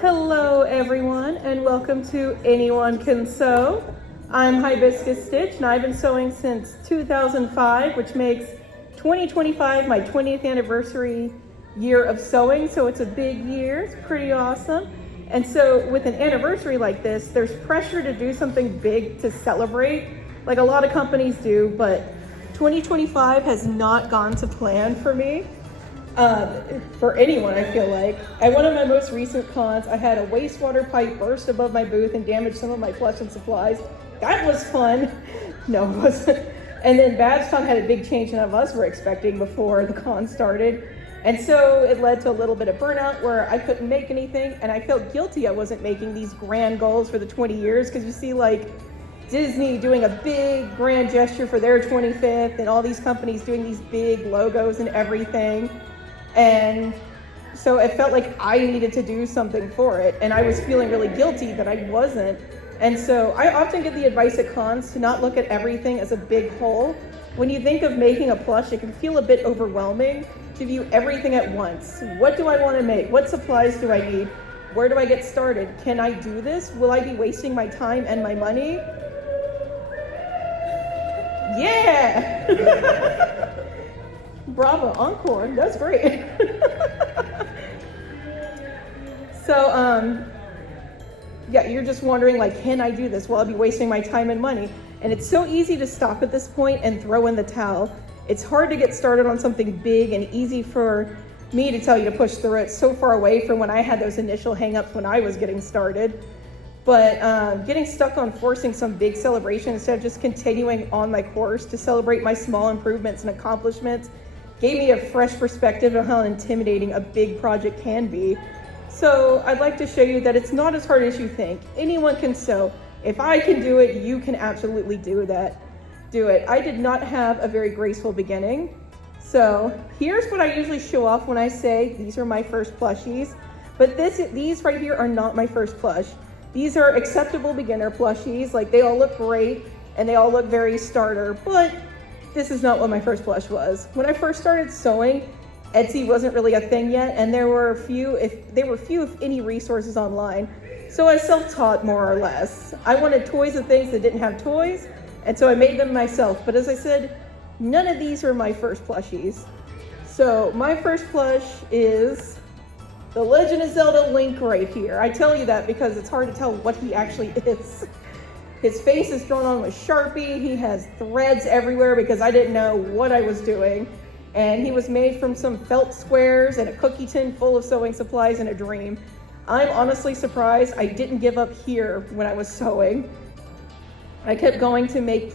Hello everyone and welcome to Anyone Can Sew. I'm Hibiscus Stitch and I've been sewing since 2005, which makes 2025 my 20th anniversary year of sewing, so it's a big year. It's pretty awesome. And so with an anniversary like this, there's pressure to do something big to celebrate, like a lot of companies do, but 2025 has not gone to plan for me. For anyone, I feel like. At one of my most recent cons, I had a wastewater pipe burst above my booth and damage some of my plush and supplies. That was fun. No, it wasn't. And then Babscon had a big change none of us were expecting before the con started. And so it led to a little bit of burnout where I couldn't make anything, and I felt guilty I wasn't making these grand goals for the 20 years, because you see like Disney doing a big grand gesture for their 25th and all these companies doing these big logos and everything. And so it felt like I needed to do something for it, and I was feeling really guilty that I wasn't. And so I often get the advice at cons to not look at everything as a big whole. When you think of making a plush, it can feel a bit overwhelming to view everything at once. What do I want to make? What supplies do I need? Where do I get started? Can I do this? Will I be wasting my time and my money? Yeah! Bravo, encore, that's great. So, yeah, you're just wondering like, can I do this? Will I be wasting my time and money? And it's so easy to stop at this point and throw in the towel. It's hard to get started on something big and easy for me to tell you to push through it, so far away from when I had those initial hangups when I was getting started. But getting stuck on forcing some big celebration instead of just continuing on my course to celebrate my small improvements and accomplishments gave me a fresh perspective on how intimidating a big project can be. So I'd like to show you that it's not as hard as you think. Anyone can sew. If I can do it, you can absolutely do it. I did not have a very graceful beginning. So here's what I usually show off when I say these are my first plushies. But these right here are not my first plush. These are acceptable beginner plushies. Like, they all look great and they all look very starter, but this is not what my first plush was. When I first started sewing, Etsy wasn't really a thing yet, and there were few, if any, resources online. So I self-taught more or less. I wanted toys and things that didn't have toys, and so I made them myself. But as I said, none of these are my first plushies. So my first plush is The Legend of Zelda Link right here. I tell you that because it's hard to tell what he actually is. His face is drawn on with Sharpie. He has threads everywhere because I didn't know what I was doing. And he was made from some felt squares and a cookie tin full of sewing supplies and a dream. I'm honestly surprised I didn't give up here when I was sewing. I kept going to make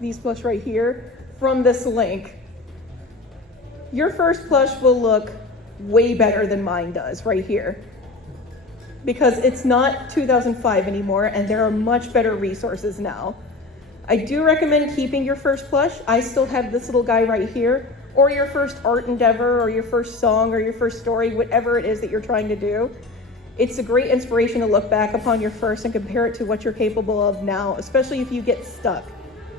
these plush right here, from this link. Your first plush will look way better than mine does right here, because it's not 2005 anymore and there are much better resources now. I do recommend keeping your first plush. I still have this little guy right here, or your first art endeavor, or your first song, or your first story, whatever it is that you're trying to do. It's a great inspiration to look back upon your first and compare it to what you're capable of now, especially if you get stuck.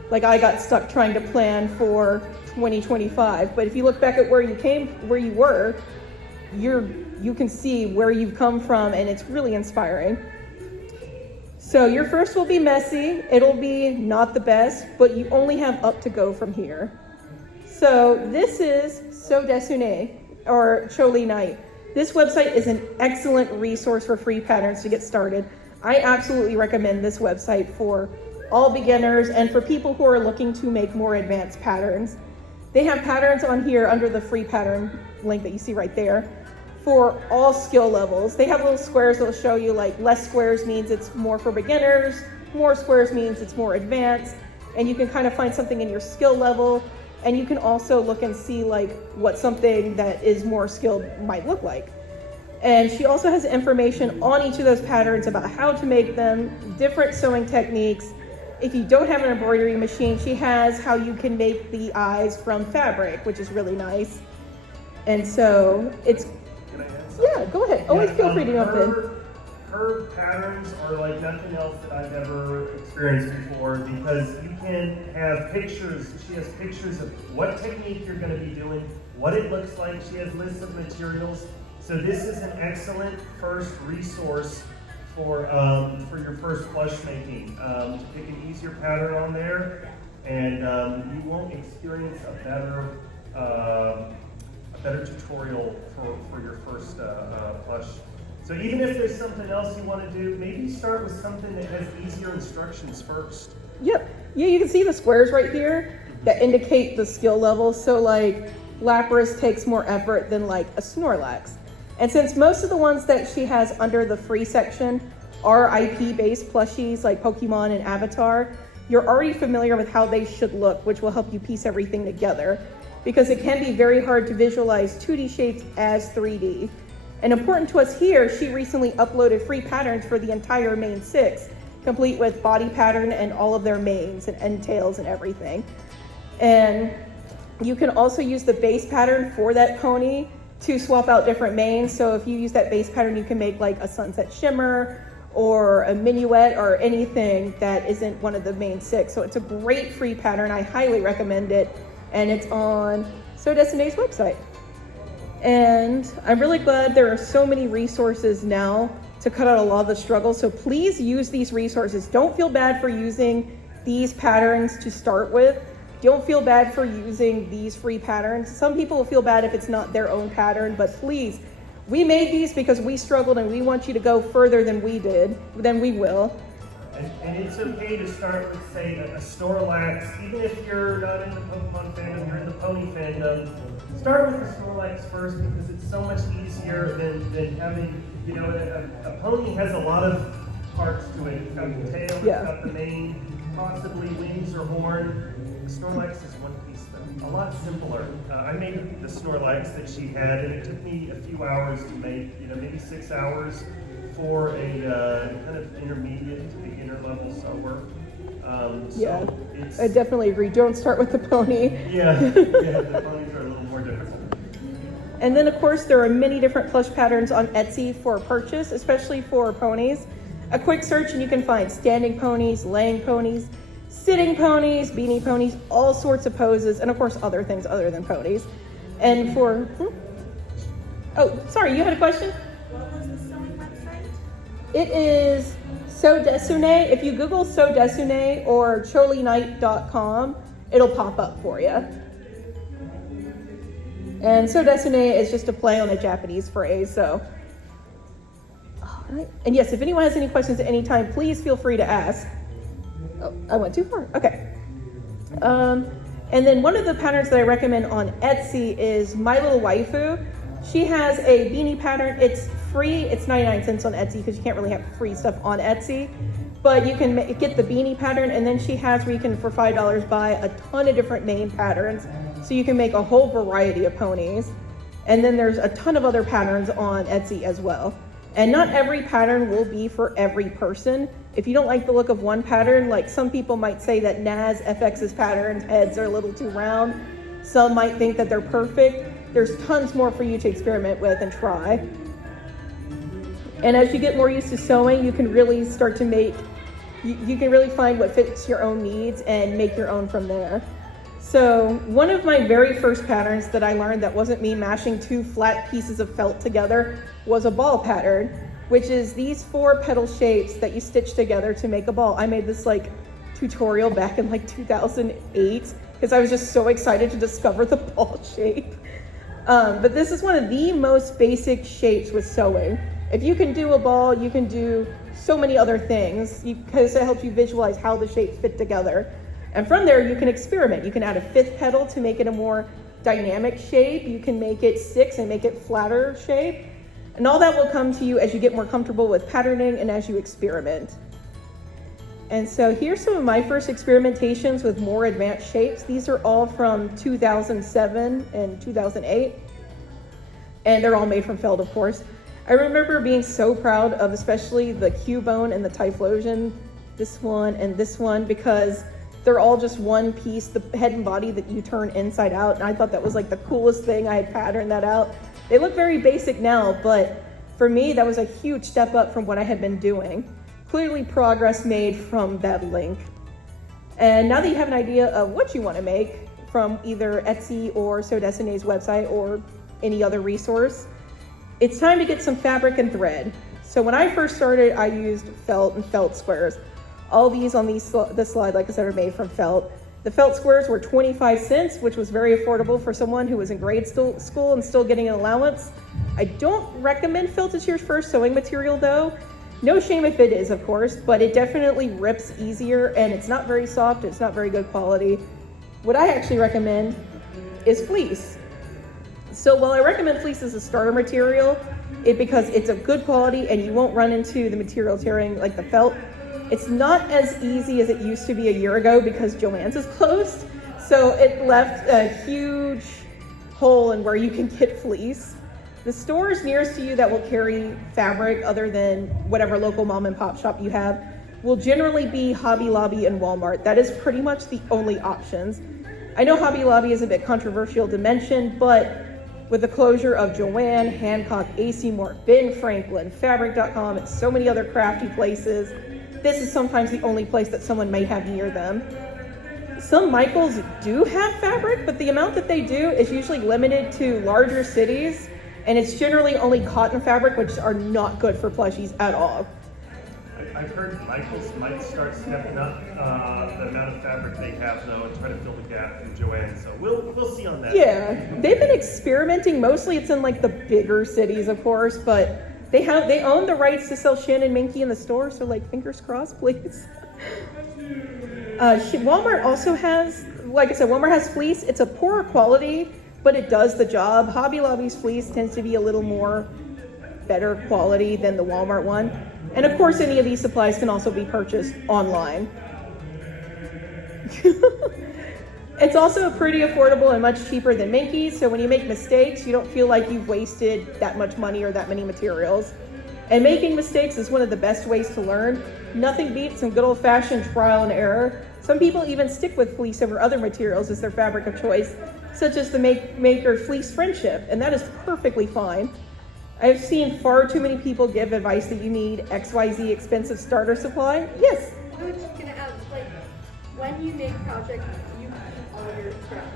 Like I got stuck trying to plan for 2025, but if you look back at where you were, you can see where you've come from, and it's really inspiring. So your first will be messy. It'll be not the best, but you only have up to go from here. So this is So Desune, or Choli Night. This website is an excellent resource for free patterns to get started. I absolutely recommend this website for all beginners and for people who are looking to make more advanced patterns. They have patterns on here under the free pattern link that you see right there for all skill levels. They have little squares that will show you like less squares means it's more for beginners, more squares means it's more advanced, and you can kind of find something in your skill level, and you can also look and see like what something that is more skilled might look like. And she also has information on each of those patterns about how to make them, different sewing techniques. If you don't have an embroidery machine, she has how you can make the eyes from fabric, which is really nice. And so it's, can I add something? Yeah, go ahead. Always feel free to jump in. Her patterns are like nothing else that I've ever experienced before, because you can have pictures. She has pictures of what technique you're going to be doing, what it looks like. She has lists of materials. So this is an excellent first resource for your first plush making. Pick an easier pattern on there, and you won't experience a better tutorial for your first plush. So even if there's something else you want to do, maybe start with something that has easier instructions first. Yep. Yeah, you can see the squares right here that indicate the skill level. So like Lapras takes more effort than like a Snorlax. And since most of the ones that she has under the free section are IP-based plushies like Pokemon and Avatar, you're already familiar with how they should look, which will help you piece everything together, because it can be very hard to visualize 2D shapes as 3D. And important to us here, she recently uploaded free patterns for the entire main 6, complete with body pattern and all of their manes and end tails and everything. And you can also use the base pattern for that pony to swap out different manes. So if you use that base pattern, you can make like a Sunset Shimmer or a Minuet or anything that isn't one of the main 6. So it's a great free pattern. I highly recommend it. And it's on So Destiny's website. And I'm really glad there are so many resources now to cut out a lot of the struggle. So please use these resources. Don't feel bad for using these patterns to start with. Don't feel bad for using these free patterns. Some people will feel bad if it's not their own pattern, but please, we made these because we struggled and we want you to go further than we did, than we will. And it's okay to start with, say, a Snorlax, even if you're not in the Pokemon fandom, you're in the pony fandom. Start with the Snorlax first because it's so much easier than having, you know, a pony has a lot of parts to it. It's got the tail, It's got the mane, possibly wings or horn. Snorlax is one piece though, a lot simpler. I made the Snorlax that she had, and it took me a few hours to make, you know, maybe 6 hours for a kind of intermediate to beginner level sewer. I definitely agree. Don't start with the pony. Yeah, the ponies are a little more difficult. And then of course there are many different plush patterns on Etsy for purchase, especially for ponies. A quick search and you can find standing ponies, laying ponies, sitting ponies, beanie ponies, all sorts of poses, and of course other things other than ponies. And for, oh, sorry, you had a question? What was the sewing website? It is So Desune. If you Google So Desune or choliknight.com, it'll pop up for you. And So Desune is just a play on a Japanese phrase, so. All right. And yes, if anyone has any questions at any time, please feel free to ask. Oh, I went too far. Okay. And then one of the patterns that I recommend on Etsy is My Little Waifu. She has a beanie pattern. It's free. It's 99 cents on Etsy because you can't really have free stuff on Etsy. But you can get the beanie pattern, and then she has where you can, for $5, buy a ton of different mane patterns. So you can make a whole variety of ponies. And then there's a ton of other patterns on Etsy as well. And not every pattern will be for every person. If you don't like the look of one pattern, like some people might say that Naz FX's patterns heads are a little too round. Some might think that they're perfect. There's tons more for you to experiment with and try. And as you get more used to sewing, you can really start to make, you can really find what fits your own needs and make your own from there. So one of my very first patterns that I learned that wasn't me mashing 2 flat pieces of felt together was a ball pattern, which is these 4 petal shapes that you stitch together to make a ball. I made this like tutorial back in like 2008 because I was just so excited to discover the ball shape. But this is one of the most basic shapes with sewing. If you can do a ball, you can do so many other things because it helps you visualize how the shapes fit together. And from there, you can experiment. You can add a 5th petal to make it a more dynamic shape. You can make it 6 and make it flatter shape. And all that will come to you as you get more comfortable with patterning and as you experiment. And so here's some of my first experimentations with more advanced shapes. These are all from 2007 and 2008. And they're all made from felt, of course. I remember being so proud of especially the Cubone and the Typhlosion, this one and this one, because they're all just one piece, the head and body that you turn inside out. And I thought that was like the coolest thing. I had patterned that out. They look very basic now, but for me, that was a huge step up from what I had been doing. Clearly progress made from that link. And now that you have an idea of what you want to make from either Etsy or So Destiny's website or any other resource, it's time to get some fabric and thread. So when I first started, I used felt and felt squares. All these on this slide, like I said, are made from felt. The felt squares were 25 cents, which was very affordable for someone who was in grade school and still getting an allowance. I don't recommend felt as your first sewing material though. No shame if it is, of course, but it definitely rips easier and it's not very soft, it's not very good quality. What I actually recommend is fleece. So while I recommend fleece as a starter material, because it's a good quality and you won't run into the material tearing like the felt, it's not as easy as it used to be a year ago because Joann's is closed. So it left a huge hole in where you can get fleece. The stores nearest to you that will carry fabric other than whatever local mom and pop shop you have will generally be Hobby Lobby and Walmart. That is pretty much the only options. I know Hobby Lobby is a bit controversial to mention, but with the closure of Joann, Hancock, AC Moore, Ben Franklin, Fabric.com, and so many other crafty places, this is sometimes the only place that someone may have near them. Some Michaels do have fabric, but the amount that they do is usually limited to larger cities, and it's generally only cotton fabric, which are not good for plushies at all. I've heard Michaels might start stepping up the amount of fabric they have though and try to fill the gap from Joann. So we'll see on that. Yeah, they've been experimenting. Mostly it's in like the bigger cities, of course, but they own the rights to sell Shin and Minky in the store. So like fingers crossed, please. Walmart also has, like I said, Walmart has fleece. It's a poorer quality, but it does the job. Hobby Lobby's fleece tends to be a little more better quality than the Walmart one. And of course, any of these supplies can also be purchased online. It's also pretty affordable and much cheaper than Minky's, so when you make mistakes, you don't feel like you've wasted that much money or that many materials. And making mistakes is one of the best ways to learn. Nothing beats some good old-fashioned trial and error. Some people even stick with fleece over other materials as their fabric of choice, such as the make or fleece friendship, and that is perfectly fine. I've seen far too many people give advice that you need XYZ expensive starter supply. Yes. Which can add, like, when you make projects, you keep all your scraps.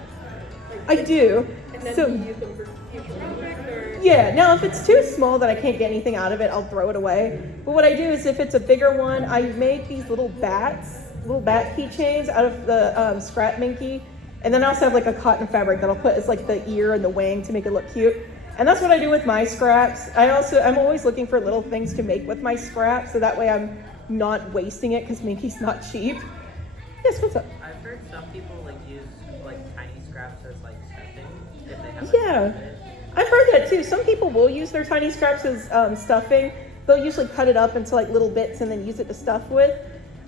Like, I do. And then So, you use them for future projects, or? yeah, now if it's too small that I can't get anything out of it, I'll throw it away. But what I do is if it's a bigger one, I make these little bat keychains out of the scrap Minky. And then I also have like a cotton fabric that I'll put as like the ear and the wing to make it look cute. And that's what I do with my scraps. I'm always looking for little things to make with my scraps, so that way I'm not wasting it because Minky's not cheap. Yes, what's up? I've heard some people like use like tiny scraps as like stuffing if they have. Yeah, I've heard that too. Some people will use their tiny scraps as stuffing. They'll usually cut it up into like little bits and then use it to stuff with.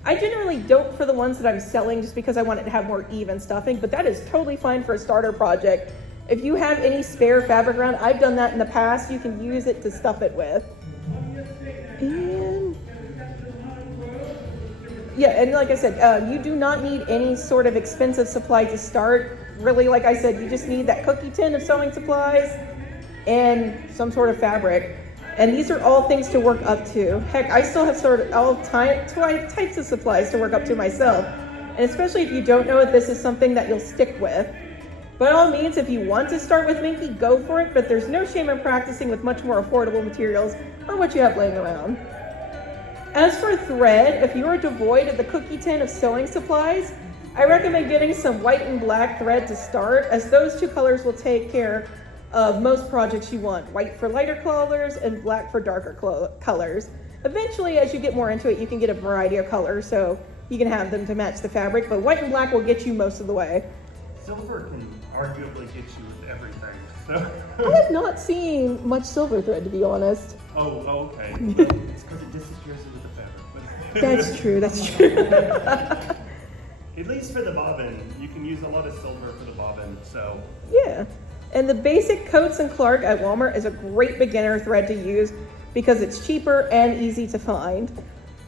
I generally don't for the ones that I'm selling just because I want it to have more even stuffing, but that is totally fine for a starter project. If you have any spare fabric around, I've done that in the past, you can use it to stuff it with. And yeah, and like I said, you do not need any sort of expensive supply to start. Really, like I said, you just need that cookie tin of sewing supplies and some sort of fabric. And these are all things to work up to. Heck, I still have sort of all types of supplies to work up to myself. And especially if you don't know if this is something that you'll stick with. By all means, if you want to start with Minky, go for it, but there's no shame in practicing with much more affordable materials or what you have laying around. As for thread, if you are devoid of the cookie tin of sewing supplies, I recommend getting some white and black thread to start, as those two colors will take care of most projects you want. White for lighter colors and black for darker colors. Eventually, as you get more into it, you can get a variety of colors, so you can have them to match the fabric, but white and black will get you most of the way. Silver can arguably get you with everything. So. I have not seen much silver thread, to be honest. Oh, okay. It's because it disappears with the fabric. That's true, that's true. At least for the bobbin, you can use a lot of silver for the bobbin, so. Yeah, and the basic Coates & Clark at Walmart is a great beginner thread to use because it's cheaper and easy to find.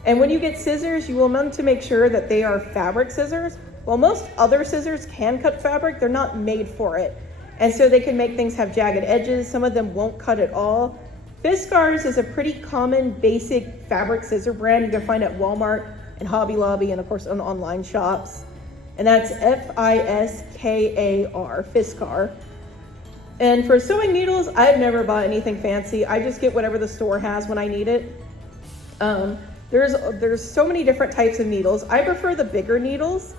And when you get scissors, you will want to make sure that they are fabric scissors. While most other scissors can cut fabric, they're not made for it. And so they can make things have jagged edges. Some of them won't cut at all. Fiskars is a pretty common basic fabric scissor brand you can find at Walmart and Hobby Lobby and of course on online shops. And that's Fiskar, Fiskar. And for sewing needles, I've never bought anything fancy. I just get whatever the store has when I need it. There's so many different types of needles. I prefer the bigger needles.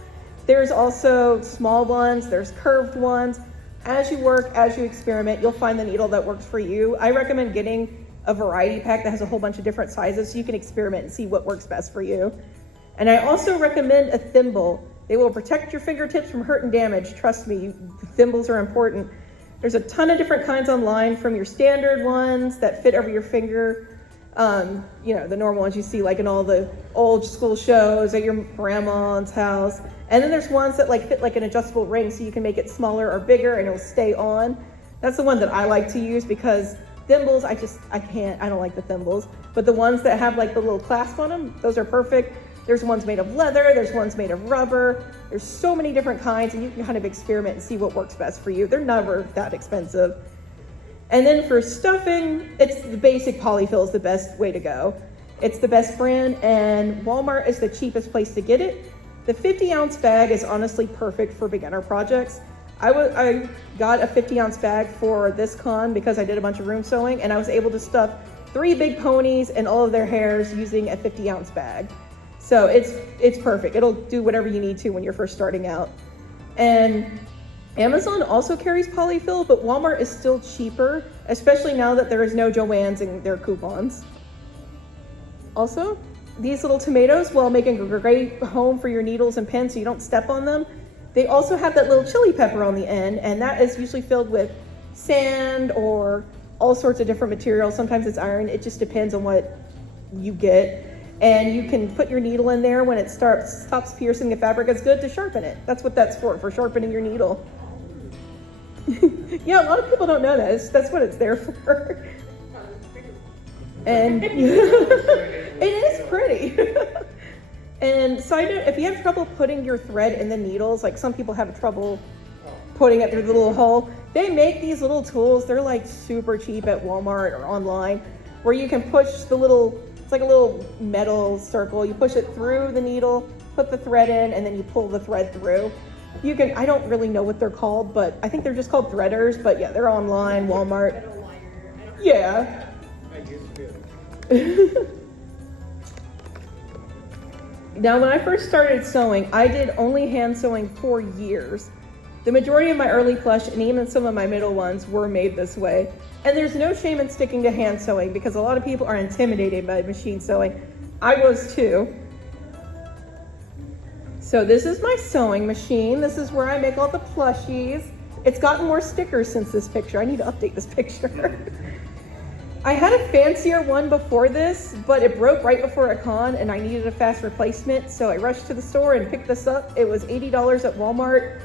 There's also small ones, there's curved ones. As you work, as you experiment, you'll find the needle that works for you. I recommend getting a variety pack that has a whole bunch of different sizes so you can experiment and see what works best for you. And I also recommend a thimble. They will protect your fingertips from hurt and damage. Trust me, thimbles are important. There's a ton of different kinds online, from your standard ones that fit over your finger, the normal ones you see like in all the old school shows at your grandma's house. And then there's ones that like fit like an adjustable ring so you can make it smaller or bigger and it'll stay on. That's the one that I like to use because thimbles, I don't like the thimbles. But the ones that have like the little clasp on them, those are perfect. There's ones made of leather, there's ones made of rubber. There's so many different kinds and you can kind of experiment and see what works best for you. They're never that expensive. And then for stuffing, it's the basic polyfill is the best way to go. It's the best brand and Walmart is the cheapest place to get it. The 50-ounce bag is honestly perfect for beginner projects. I got a 50-ounce bag for this con because I did a bunch of room sewing and I was able to stuff 3 big ponies and all of their hairs using a 50-ounce bag. So it's perfect. It'll do whatever you need to when you're first starting out. And Amazon also carries polyfill, but Walmart is still cheaper, especially now that there is no Joann's in their coupons. Also, these little tomatoes, while making a great home for your needles and pins so you don't step on them, they also have that little chili pepper on the end, and that is usually filled with sand or all sorts of different materials. Sometimes it's iron. It just depends on what you get. And you can put your needle in there when it stops piercing the fabric. It's good to sharpen it. That's what that's for sharpening your needle. Yeah, a lot of people don't know that. That's what it's there for. And it is pretty. And side note, if you have trouble putting your thread in the needles, like some people have trouble putting it through the little hole, they make these little tools. They're like super cheap at Walmart or online, where you can push the little, it's like a little metal circle. You push it through the needle, put the thread in, and then you pull the thread through. You can, I don't really know what they're called, but I think they're just called threaders, but yeah, they're online, Walmart. Yeah. Now, when I first started sewing, I did only hand sewing for years. The majority of my early plush and even some of my middle ones were made this way. And there's no shame in sticking to hand sewing because a lot of people are intimidated by machine sewing. I was too. So this is my sewing machine. This is where I make all the plushies. It's gotten more stickers since this picture. I need to update this picture. I had a fancier one before this, but it broke right before a con and I needed a fast replacement. So I rushed to the store and picked this up. It was $80 at Walmart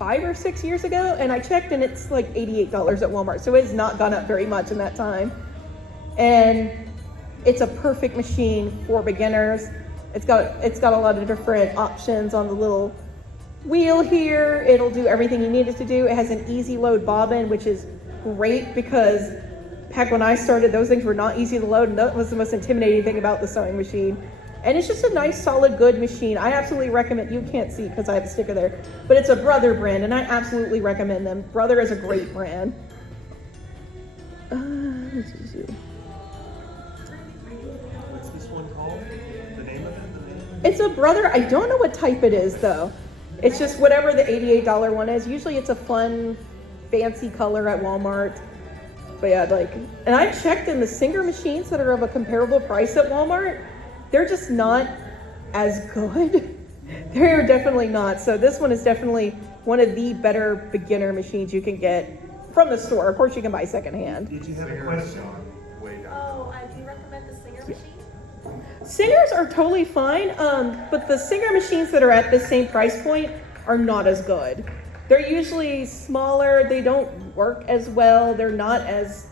5 or 6 years ago. And I checked and it's like $88 at Walmart. So it's not gone up very much in that time. And it's a perfect machine for beginners. It's got a lot of different options on the little wheel here. It'll do everything you need it to do. It has an easy load bobbin, which is great because heck, when I started, those things were not easy to load, and that was the most intimidating thing about the sewing machine. And it's just a nice, solid, good machine. I absolutely recommend, you can't see because I have a sticker there, but it's a Brother brand, and I absolutely recommend them. Brother is a great brand. Let's see. What's this one called? The name of it? It's a Brother. I don't know what type it is, though. It's just whatever the $88 one is. Usually it's a fun, fancy color at Walmart. But yeah, and I checked in the Singer machines that are of a comparable price at Walmart. They're just not as good. They're definitely not. So this one is definitely one of the better beginner machines you can get from the store. Of course, you can buy secondhand. Did you have a question? Oh, do you recommend the Singer machine? Singers are totally fine, but the Singer machines that are at the same price point are not as good. They're usually smaller, they don't work as well, they're not as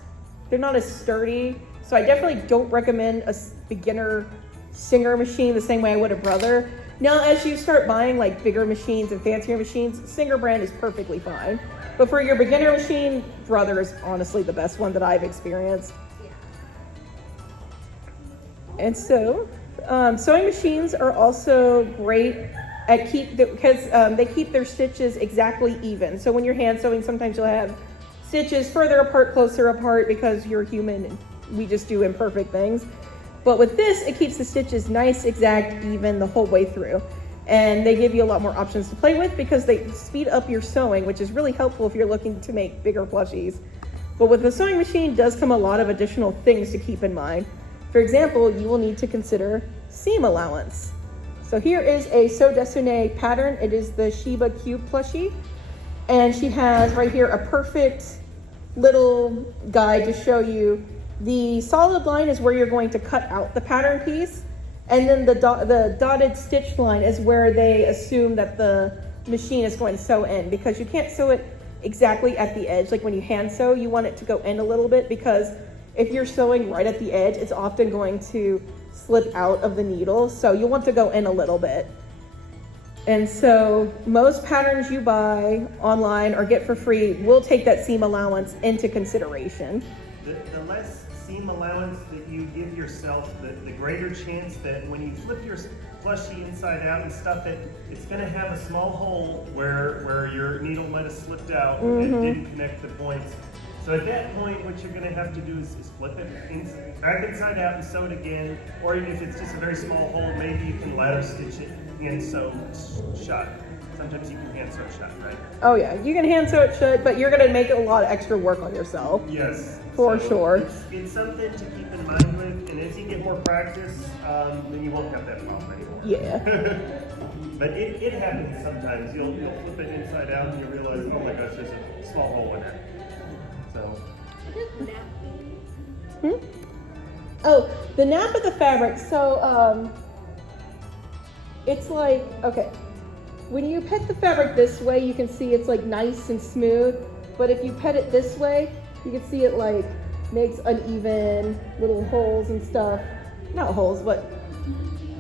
sturdy. So I definitely don't recommend a beginner Singer machine the same way I would a Brother. Now, as you start buying like bigger machines and fancier machines, Singer brand is perfectly fine. But for your beginner machine, Brother is honestly the best one that I've experienced. And so, sewing machines are also great because they keep their stitches exactly even. So when you're hand sewing, sometimes you'll have stitches further apart, closer apart, because you're human and we just do imperfect things. But with this, it keeps the stitches nice, exact, even the whole way through. And they give you a lot more options to play with because they speed up your sewing, which is really helpful if you're looking to make bigger plushies. But with the sewing machine does come a lot of additional things to keep in mind. For example, you will need to consider seam allowance. So here is a Sew Desune pattern. It is the Shiba Cube plushie. And she has right here a perfect little guide to show you the solid line is where you're going to cut out the pattern piece. And then the dotted stitch line is where they assume that the machine is going to sew in, because you can't sew it exactly at the edge. Like when you hand sew, you want it to go in a little bit, because if you're sewing right at the edge, it's often going to slip out of the needle. So you want to go in a little bit. And so most patterns you buy online or get for free will take that seam allowance into consideration. The less seam allowance that you give yourself, the greater chance that when you flip your plushie inside out and stuff it, it's going to have a small hole where your needle might have slipped out and didn't connect the points. So at that point, what you're going to have to do is flip it back inside out and sew it again. Or even if it's just a very small hole, maybe you can ladder stitch it and sew shut. Sometimes you can hand sew shut, right? Oh yeah, you can hand sew it shut, but you're going to make a lot of extra work on yourself. Yes. For sure. It's something to keep in mind with, and as you get more practice, then you won't have that problem anymore. Yeah. But it happens sometimes. You'll flip it inside out and you realize, oh my gosh, there's a small hole in it. So. What does nap mean? Oh, the nap of the fabric. So it's like, okay, when you pet the fabric this way, you can see it's like nice and smooth. But if you pet it this way, you can see it like makes uneven little holes and stuff. Not holes, but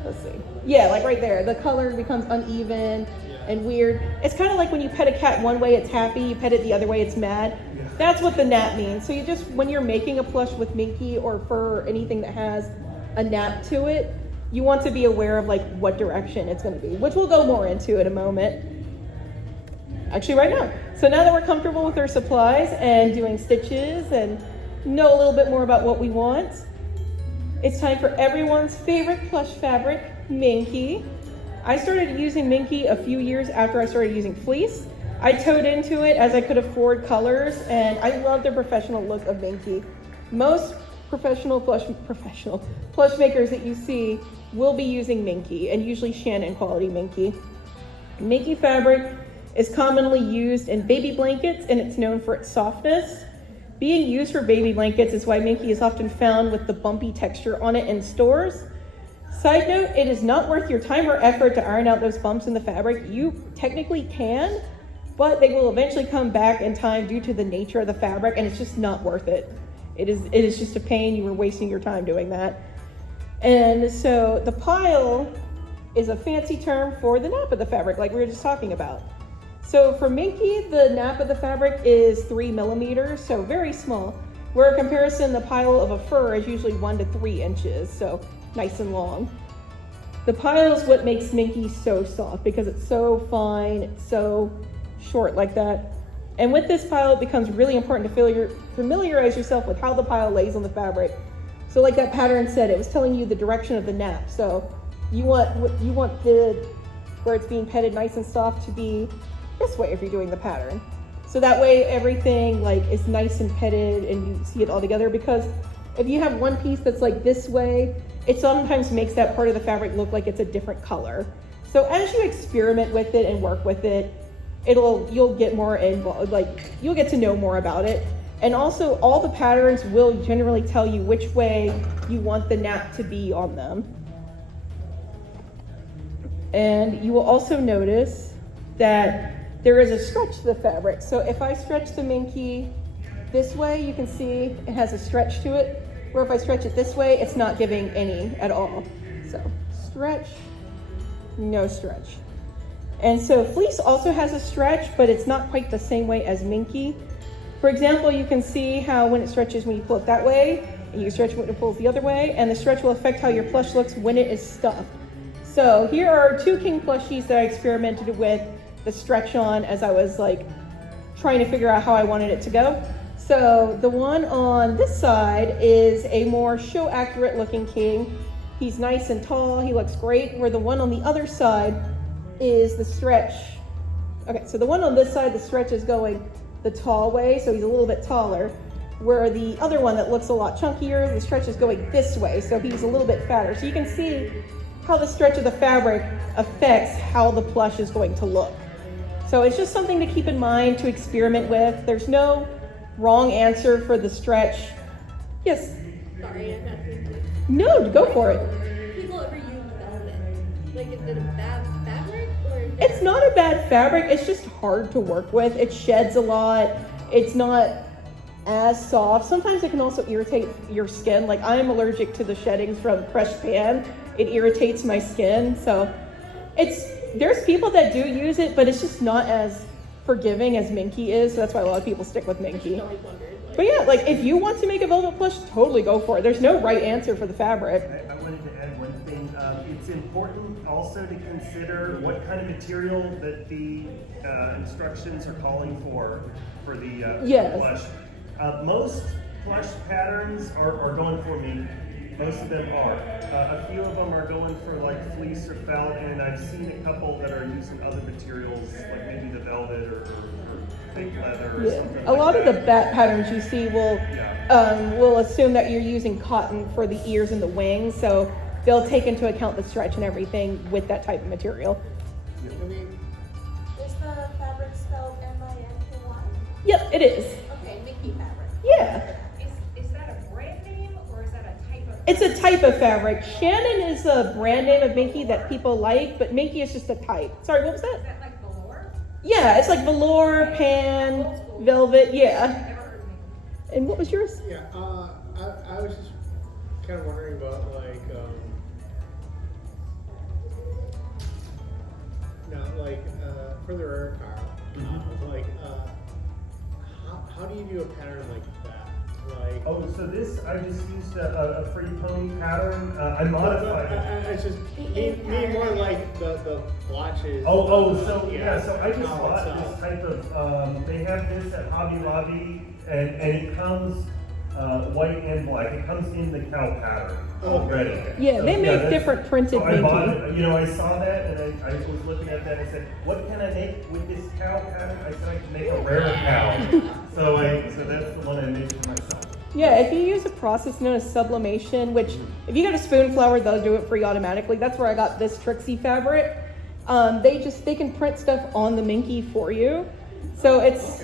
let's see. Yeah, like right there. The color becomes uneven and weird. It's kind of like when you pet a cat one way, it's happy. You pet it the other way, it's mad. That's what the nap means. So you just, when you're making a plush with minky or fur or anything that has a nap to it, you want to be aware of like what direction it's going to be, which we'll go more into in a moment. Actually right now. So now that we're comfortable with our supplies and doing stitches and know a little bit more about what we want, it's time for everyone's favorite plush fabric, minky. I started using minky a few years after I started using fleece. I towed into it as I could afford colors, and I love the professional look of minky. Most professional plush makers that you see will be using minky, and usually Shannon quality minky. Minky fabric is commonly used in baby blankets, and it's known for its softness. Being used for baby blankets is why minky is often found with the bumpy texture on it in stores. Side note, it is not worth your time or effort to iron out those bumps in the fabric. You technically can, but they will eventually come back in time due to the nature of the fabric, and it's just not worth it. It is just a pain. You were wasting your time doing that. And so the pile is a fancy term for the nap of the fabric, like we were just talking about. So for minky, the nap of the fabric is 3 millimeters, so very small. Where in comparison, the pile of a fur is usually 1 to 3 inches, so nice and long. The pile is what makes minky so soft because it's so fine, it's so short like that. And with this pile, it becomes really important to familiarize yourself with how the pile lays on the fabric. So like that pattern said, it was telling you the direction of the nap. So you want where it's being petted nice and soft to be this way if you're doing the pattern. So that way everything like is nice and petted and you see it all together, because if you have one piece that's like this way, it sometimes makes that part of the fabric look like it's a different color. So as you experiment with it and work with it, you'll get more involved, like you'll get to know more about it. And also all the patterns will generally tell you which way you want the nap to be on them. And you will also notice that there is a stretch to the fabric. So if I stretch the minky this way, you can see it has a stretch to it. Where if I stretch it this way, it's not giving any at all. So stretch, no stretch. And so fleece also has a stretch, but it's not quite the same way as minky. For example, you can see how when it stretches when you pull it that way, and you stretch when it pulls the other way, and the stretch will affect how your plush looks when it is stuffed. So here are 2 king plushies that I experimented with the stretch on as I was like trying to figure out how I wanted it to go. So the one on this side is a more show accurate looking king. He's nice and tall, he looks great, where the one on the other side is the stretch. Okay, so the one on this side, the stretch is going the tall way, so he's a little bit taller, where the other one that looks a lot chunkier, the stretch is going this way, so he's a little bit fatter. So you can see how the stretch of the fabric affects how the plush is going to look. So it's just something to keep in mind, to experiment with. There's no wrong answer for the stretch. Yes? Sorry, I'm not doing it. No, go for it. People ever use velvet? Like, is it a bad fabric or? It's not a bad fabric, it's just hard to work with. It sheds a lot. It's not as soft. Sometimes it can also irritate your skin. Like, I'm allergic to the sheddings from crushed pan. It irritates my skin. So there's people that do use it, but it's just not as forgiving as Minky is. So that's why a lot of people stick with Minky. But yeah, like if you want to make a velvet plush, totally go for it. There's no right answer for the fabric. I wanted to add one thing. It's important also to consider what kind of material that the instructions are calling for the Yes. plush. Most plush patterns are going for Minky. Most of them are. A few of them are going for like fleece or felt, and I've seen a couple that are using other materials, like maybe the velvet or fake leather or something. A lot like of the that. bat patterns you see will assume that you're using cotton for the ears and the wings, so they'll take into account the stretch and everything with that type of material. Is the fabric spelled M-I-N-K-Y? Yep, it is. Okay, Mickey fabric. Yeah. Is that a brand name or is that a type of? It's a type of fabric. Shannon is a brand name of Minky that people like, but Minky is just a type. Sorry, what was that? Is that like velour? Yeah, it's like velour, pan, velvet, yeah. Never heard of it. And what was yours? Yeah, I was just kind of wondering about for the rare car, how do you do a pattern like that? Like, Oh, so this, I just used a free pony pattern. I modified it. I just mean more like the blotches. So Yeah, so I just how bought it's, this type of, they have this at Hobby Lobby, and it comes white and black. It comes in the cow pattern already. Yeah, they make that's- different printed so I bought Minky. it, you know, I saw that, and I was looking at that, and I said, what can I make with this cow pattern? I said I can make a rare cow. So that's the one I made for myself. Yeah, if you use a process known as sublimation, which if you go to Spoon Flower, they'll do it for you automatically. That's where I got this Trixie fabric. They can print stuff on the Minky for you. So it's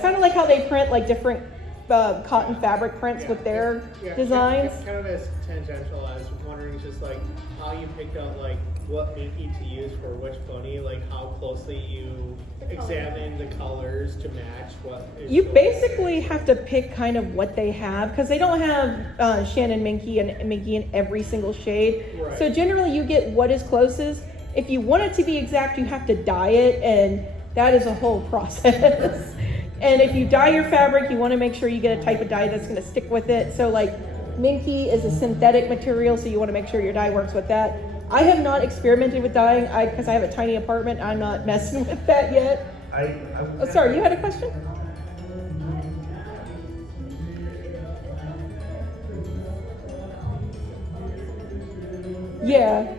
kind of like how they print like different cotton fabric prints with their designs. Kind of as tangential, I was wondering just like how you picked out like what Minky to use for which pony, like how closely you examine the colors to match what is You going basically have to pick kind of what they have because they don't have Shannon Minky and Minky in every single shade. Right. So generally you get what is closest. If you want it to be exact, you have to dye it, and that is a whole process. And if you dye your fabric, you want to make sure you get a type of dye that's going to stick with it. So like Minky is a synthetic material, so you want to make sure your dye works with that. I have not experimented with dyeing because I have a tiny apartment. I'm not messing with that yet. Oh, sorry, you had a question? Yeah.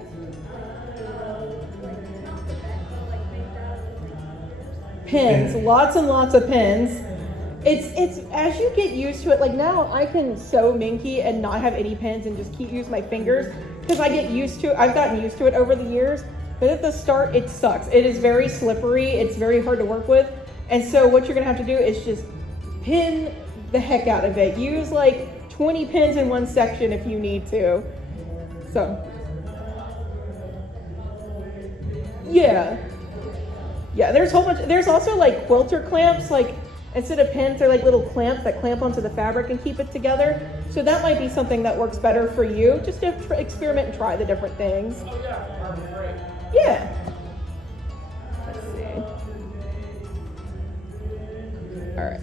Pins, lots and lots of pins. It's as you get used to it, like now I can sew Minky and not have any pins and just keep using my fingers because I get used to it. I've gotten used to it over the years, but at the start it sucks. It is very slippery, it's very hard to work with. And so what you're gonna have to do is just pin the heck out of it. Use like 20 pins in one section if you need to. So yeah, there's a whole bunch. There's also like quilter clamps, like instead of pins, they're like little clamps that clamp onto the fabric and keep it together. So that might be something that works better for you, just to experiment and try the different things. Oh yeah, Harbor Freight. Yeah. Let's see. All right.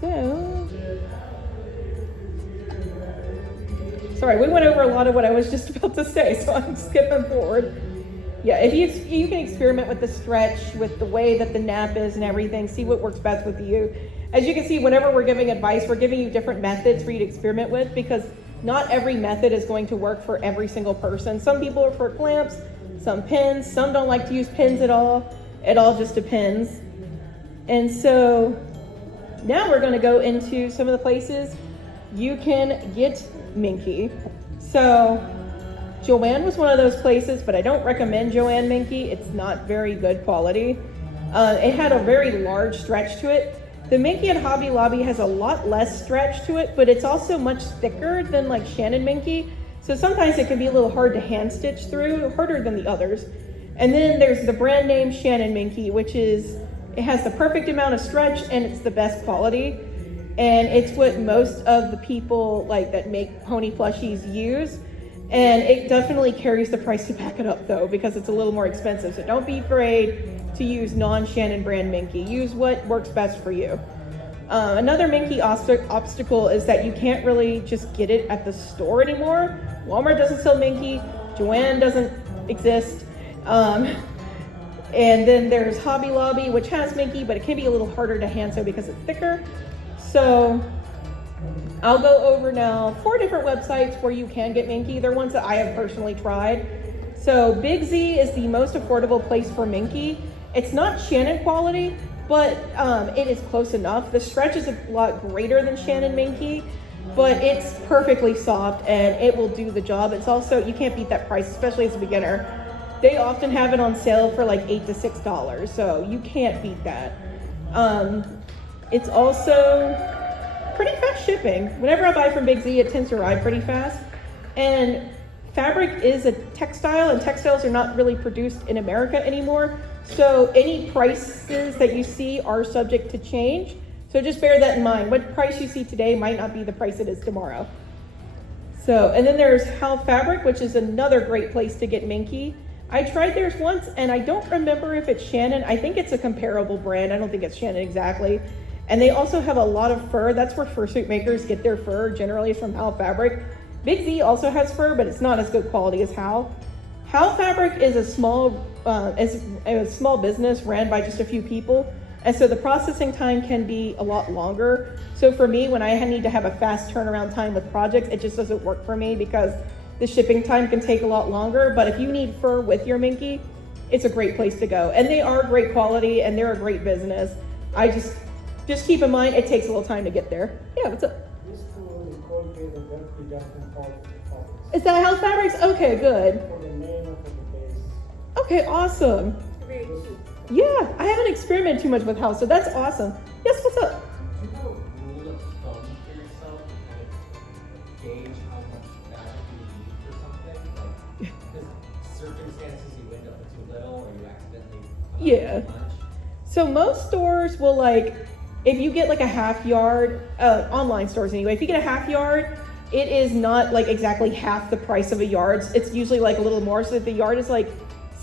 So, sorry, we went over a lot of what I was just about to say, so I'm skipping forward. Yeah, if you can experiment with the stretch, with the way that the nap is and everything, see what works best with you. As you can see, whenever we're giving advice, we're giving you different methods for you to experiment with, because not every method is going to work for every single person. Some people are for clamps, some pins, some don't like to use pins at all. It all just depends. And so now we're going to go into some of the places you can get Minky. So Joann was one of those places, but I don't recommend Joann Minky. It's not very good quality. It had a very large stretch to it. The Minky at Hobby Lobby has a lot less stretch to it, but it's also much thicker than like Shannon Minky. So sometimes it can be a little hard to hand stitch through, harder than the others. And then there's the brand name Shannon Minky, which is, it has the perfect amount of stretch and it's the best quality. And it's what most of the people like that make pony plushies use. And it definitely carries the price to back it up though, because it's a little more expensive. So don't be afraid to use non-Shannon brand Minky. Use what works best for you. Another Minky obstacle is that you can't really just get it at the store anymore. Walmart doesn't sell Minky. Joann doesn't exist. And then there's Hobby Lobby, which has Minky, but it can be a little harder to hand sew because it's thicker. So I'll go over now 4 different websites where you can get Minky. They're ones that I have personally tried. So Big Z is the most affordable place for Minky. It's not Shannon quality, but it is close enough. The stretch is a lot greater than Shannon Minky, but it's perfectly soft and it will do the job. It's also, you can't beat that price, especially as a beginner. They often have it on sale for like $8 to $6, so you can't beat that. It's also pretty fast shipping. Whenever I buy from Big Z, it tends to arrive pretty fast. And fabric is a textile, and textiles are not really produced in America anymore. So any prices that you see are subject to change. So just bear that in mind. What price you see today might not be the price it is tomorrow. So, and then there's How Fabric, which is another great place to get Minky. I tried theirs once, and I don't remember if it's Shannon. I think it's a comparable brand. I don't think it's Shannon exactly. And they also have a lot of fur. That's where fursuit makers get their fur, generally from How Fabric. Big Z also has fur, but it's not as good quality as How. How Fabric is a small business ran by just a few people. And so the processing time can be a lot longer. So for me, when I need to have a fast turnaround time with projects, it just doesn't work for me because the shipping time can take a lot longer. But if you need fur with your Minky, it's a great place to go. And they are great quality and they're a great business. I just keep in mind, it takes a little time to get there. Yeah, what's up? Is that How Fabrics? Okay, good. Okay, awesome. Very cute. Yeah, I haven't experimented too much with How, so that's awesome. Yes, what's up? Do you have a rule of thumb for yourself to kind of gauge how much fabric you need for something? Like, because circumstances you end up with too little or you accidentally come Yeah. out too much. So most stores will like, if you get like a half yard, online stores anyway, if you get a half yard, it is not like exactly half the price of a yard. It's usually like a little more. So if the yard is like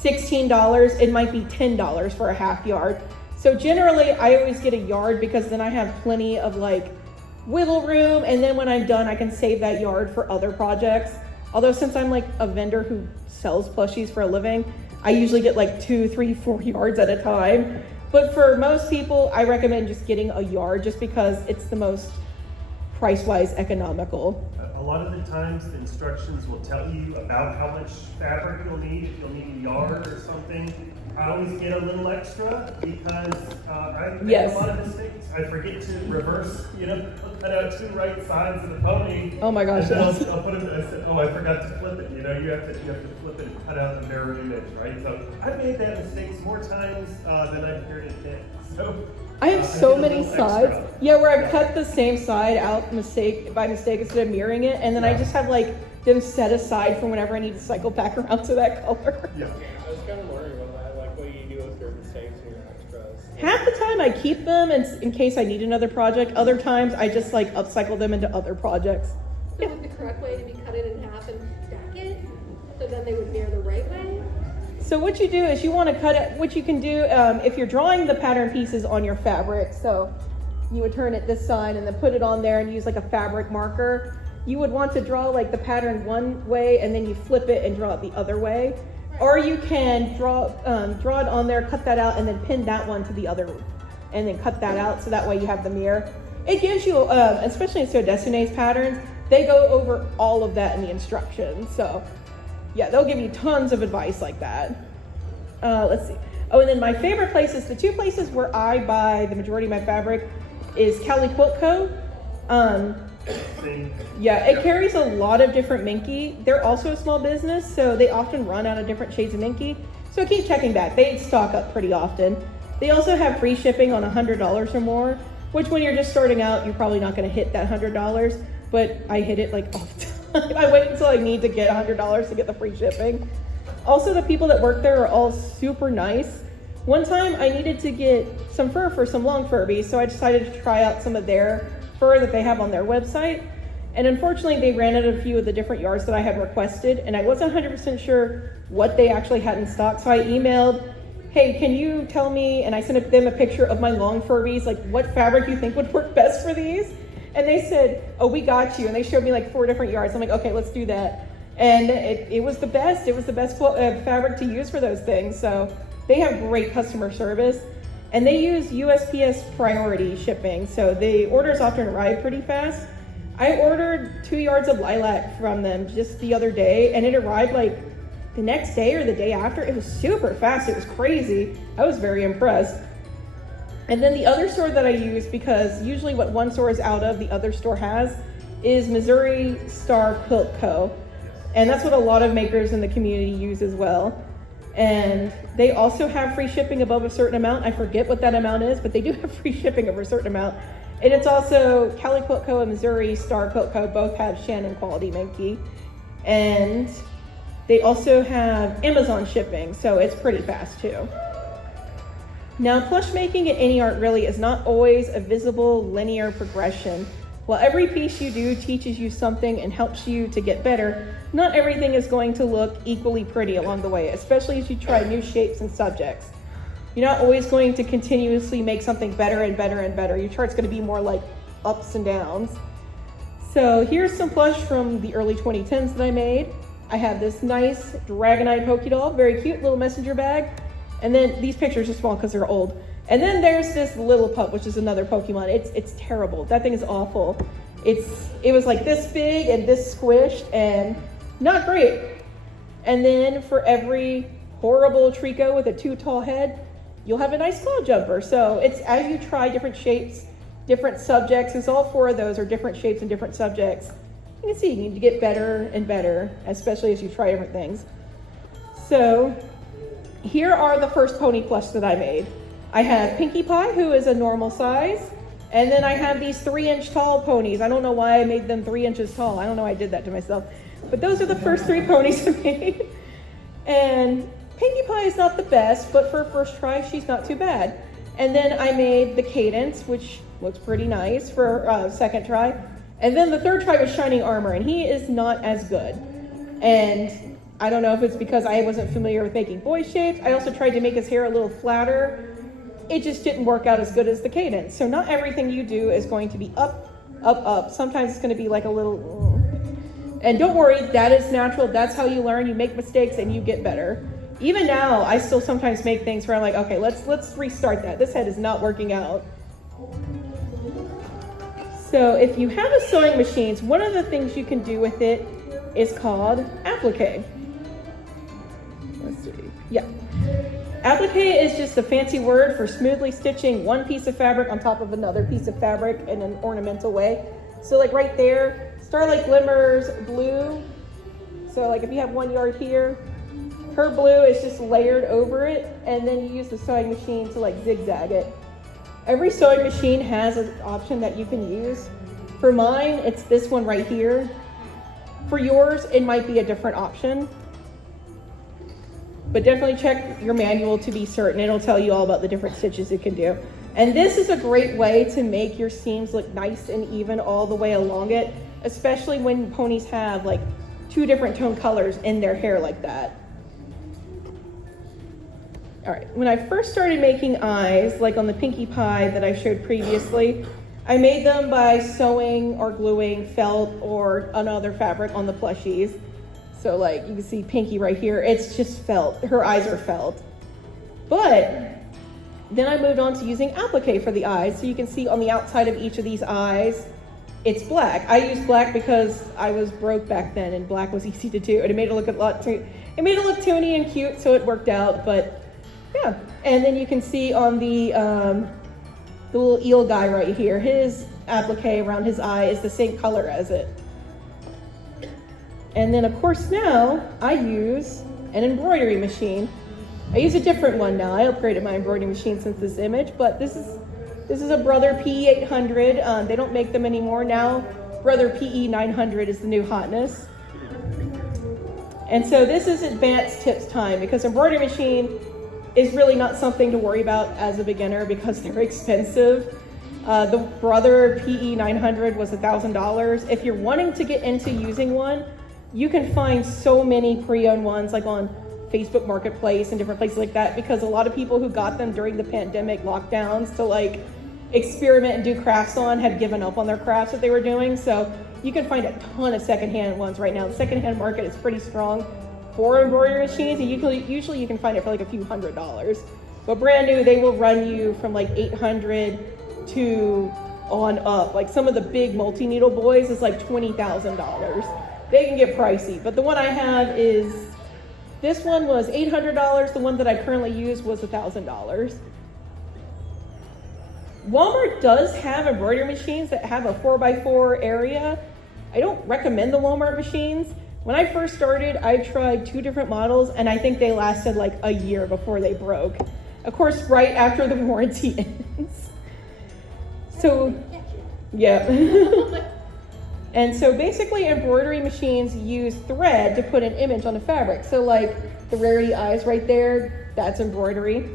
$16, it might be $10 for a half yard. So generally I always get a yard because then I have plenty of like wiggle room. And then when I'm done, I can save that yard for other projects. Although since I'm like a vendor who sells plushies for a living, I usually get like 2, 3, 4 yards at a time. But for most people, I recommend just getting a yard just because it's the most price-wise economical. A lot of the times the instructions will tell you about how much fabric you'll need, if you'll need a yard or something. I always get a little extra because I make Yes. a lot of mistakes. I forget to reverse, cut out 2 right sides of the pony. Oh my gosh, And then yes. I'll put them, I said, oh, I forgot to flip it. You have to flip it and cut out the mirror image, right? So I've made that mistake more times than I'm here to admit. So I have I so did a many little sides. extra. Yeah, where I've cut the same side out by mistake instead of mirroring it. And then I just have like them set aside for whenever I need to cycle back around to that color. Yeah. I was kind of wondering about that, like what you do with your mistakes or your extras. Half the time I keep them in case I need another project. Other times I just like upcycle them into other projects. So would the correct way to be cut it in half and stack it? So then they would mirror the right way? So what you do is you want to cut it, what you can do if you're drawing the pattern pieces on your fabric, so you would turn it this side and then put it on there and use like a fabric marker. You would want to draw like the pattern one way and then you flip it and draw it the other way. Or you can draw it on there, cut that out, and then pin that one to the other, and then cut that out so that way you have the mirror. It gives you, especially in Sodesine's patterns, they go over all of that in the instructions. So yeah, they'll give you tons of advice like that. Let's see. Oh, and then my favorite places, the two places where I buy the majority of my fabric is Cali Quilt Co. Yeah, it carries a lot of different minky. They're also a small business, so they often run out of different shades of minky. So keep checking back. They stock up pretty often. They also have free shipping on $100 or more, which when you're just starting out, you're probably not going to hit that $100, but I hit it like all the time. I wait until I need to get $100 to get the free shipping. Also, the people that work there are all super nice. One time I needed to get some fur for some long Furbies, so I decided to try out some of their fur that they have on their website. And unfortunately, they ran out of a few of the different yards that I had requested, and I wasn't 100% sure what they actually had in stock. So I emailed, hey, can you tell me, and I sent them a picture of my long Furbies, like what fabric you think would work best for these? And they said, oh, we got you. And they showed me like 4 different yards. I'm like, okay, let's do that. And it was the best. It was the best fabric to use for those things. So they have great customer service. And they use USPS priority shipping, so the orders often arrive pretty fast. I ordered 2 yards of lilac from them just the other day, and it arrived like the next day or the day after. It was super fast. It was crazy. I was very impressed. And then the other store that I use, because usually what one store is out of, the other store has, is Missouri Star Quilt Co. And that's what a lot of makers in the community use as well. And they also have free shipping above a certain amount. I forget what that amount is, but they do have free shipping over a certain amount. And it's also Cali Quilt Co. and Missouri Star Quilt Co. both have Shannon quality minky. And they also have Amazon shipping, so it's pretty fast too. Now, plush making in any art really is not always a visible linear progression. While every piece you do teaches you something and helps you to get better, not everything is going to look equally pretty along the way, especially as you try new shapes and subjects. You're not always going to continuously make something better and better and better. Your chart's going to be more like ups and downs. So here's some plush from the early 2010s that I made. I have this nice dragon-eyed Pokey doll, very cute little messenger bag. And then these pictures are small because they're old. And then there's this little pup, which is another Pokemon. It's terrible. That thing is awful. It was like this big and this squished and not great. And then for every horrible Trico with a too tall head, you'll have a nice cloud jumper. So it's as you try different shapes, different subjects, because all 4 of those are different shapes and different subjects. You can see you need to get better and better, especially as you try different things. So here are the first pony plush that I made. I have Pinkie Pie, who is a normal size, and then I have these 3-inch tall ponies. I don't know why I made them 3 inches tall. I don't know why I did that to myself. But those are the first 3 ponies I made. And Pinkie Pie is not the best, but for first try, she's not too bad. And then I made the Cadence, which looks pretty nice for second try. And then the third try was Shining Armor, and he is not as good. And I don't know if it's because I wasn't familiar with making boy shapes. I also tried to make his hair a little flatter. It just didn't work out as good as the Cadence. So not everything you do is going to be up, up, up. Sometimes it's going to be like a little, and don't worry, that is natural. That's how you learn. You make mistakes and you get better. Even now, I still sometimes make things where I'm like, okay, let's restart that. This head is not working out. So if you have a sewing machine, one of the things you can do with it is called applique. Let's see. Yeah. Applique is just a fancy word for smoothly stitching one piece of fabric on top of another piece of fabric in an ornamental way. So like right there, Starlight Glimmer's blue. So like if you have 1 yard here, her blue is just layered over it, and then you use the sewing machine to like zigzag it. Every sewing machine has an option that you can use. For mine, it's this one right here. For yours, it might be a different option. But definitely check your manual to be certain. It'll tell you all about the different stitches it can do. And this is a great way to make your seams look nice and even all the way along it, especially when ponies have like 2 different tone colors in their hair like that. All right, when I first started making eyes, like on the Pinkie Pie that I showed previously, I made them by sewing or gluing felt or another fabric on the plushies. So like you can see Pinky right here, it's just felt. Her eyes are felt. But then I moved on to using applique for the eyes. So you can see on the outside of each of these eyes, it's black. I used black because I was broke back then and black was easy to do. And it made it look it made it look toony and cute, so it worked out. But yeah, and then you can see on the little eel guy right here, his applique around his eye is the same color as it. And then of course now I use an embroidery machine. I use a different one now. I upgraded my embroidery machine since this image, but this is a Brother PE800. They don't make them anymore now. Brother PE900 is the new hotness. And so this is advanced tips time because embroidery machine is really not something to worry about as a beginner because they're expensive. The Brother PE900 was $1,000. If you're wanting to get into using one, you can find so many pre-owned ones like on Facebook Marketplace and different places like that because a lot of people who got them during the pandemic lockdowns to like experiment and do crafts on had given up on their crafts that they were doing. So you can find a ton of secondhand ones right now. The secondhand market is pretty strong for embroidery machines, and usually you can find it for like a few $100s. But brand new, they will run you from like $800 to on up. Like some of the big multi-needle boys is like $20,000. They can get pricey, but the one I have is, this one was $800. The one that I currently use was $1,000. Walmart does have embroidery machines that have a 4x4 area. I don't recommend the Walmart machines. When I first started, I tried 2 different models and I think they lasted like a year before they broke. Of course, right after the warranty ends. So, yeah. And so basically embroidery machines use thread to put an image on the fabric. So like the Rarity eyes right there, that's embroidery.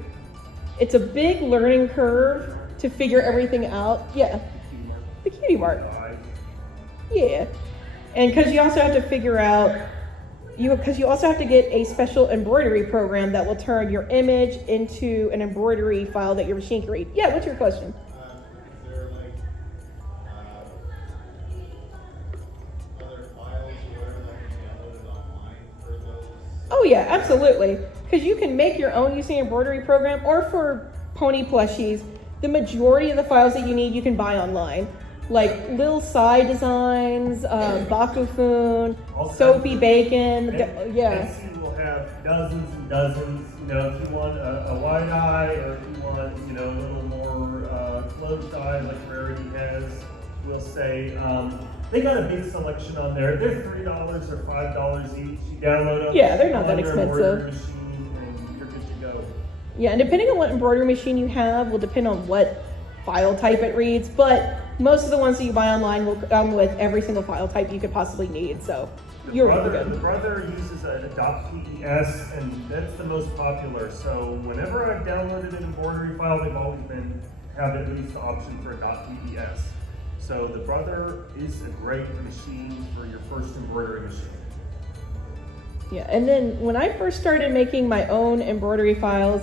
It's a big learning curve to figure everything out. Yeah, the cutie mark. Yeah, and because you also have to figure out, because you also have to get a special embroidery program that will turn your image into an embroidery file that your machine can read. Yeah, what's your question? Is there like other files or whatever that can be downloaded online for those? Oh yeah, absolutely. Because you can make your own using an embroidery program, or for pony plushies, the majority of the files that you need you can buy online. Like little side designs, Bakufun, Soapy Bacon, yeah. Etsy will have dozens and dozens. You know, if you want a wide eye, or if you want, you know, a little more closed eye like Rarity has, we'll say they got a big selection on there. They're $3 or $5 each. You download them. Yeah, they're not that on your expensive. embroidery machine, and you're good to go. Yeah, and depending on what embroidery machine you have will depend on what file type it reads, but most of the ones that you buy online will come with every single file type you could possibly need, so you're really good. The Brother uses an Adopt PES, and that's the most popular. So whenever I've downloaded an embroidery file, they've always have at least the option for Adopt PES. So the Brother is a great machine for your first embroidery machine. Yeah, and then when I first started making my own embroidery files,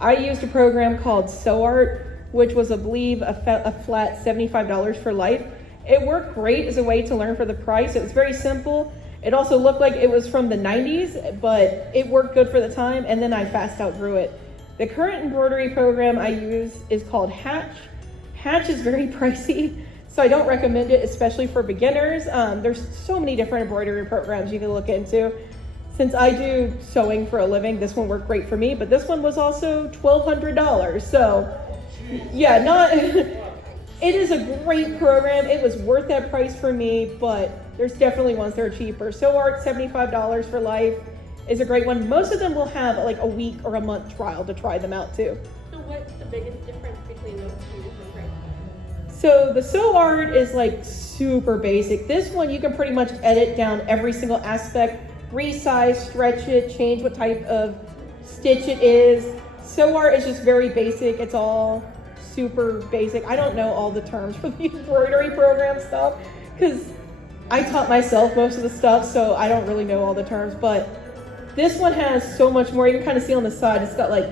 I used a program called SewArt, which was, I believe, a flat $75 for life. It worked great as a way to learn for the price. It was very simple. It also looked like it was from the 90s, but it worked good for the time, and then I fast outgrew it. The current embroidery program I use is called Hatch. Hatch is very pricey, so I don't recommend it, especially for beginners. There's so many different embroidery programs you can look into. Since I do sewing for a living, this one worked great for me, but this one was also $1,200, so yeah, it is a great program. It was worth that price for me, but there's definitely ones that are cheaper. SewArt, $75 for life is a great one. Most of them will have like a week or a month trial to try them out too. So what's the biggest difference between those two different prices? So the SewArt is like super basic. This one you can pretty much edit down every single aspect, resize, stretch it, change what type of stitch it is. SewArt is just very basic. It's all super basic. I don't know all the terms for the embroidery program stuff because I taught myself most of the stuff, so I don't really know all the terms, but this one has so much more. You can kind of see on the side, it's got like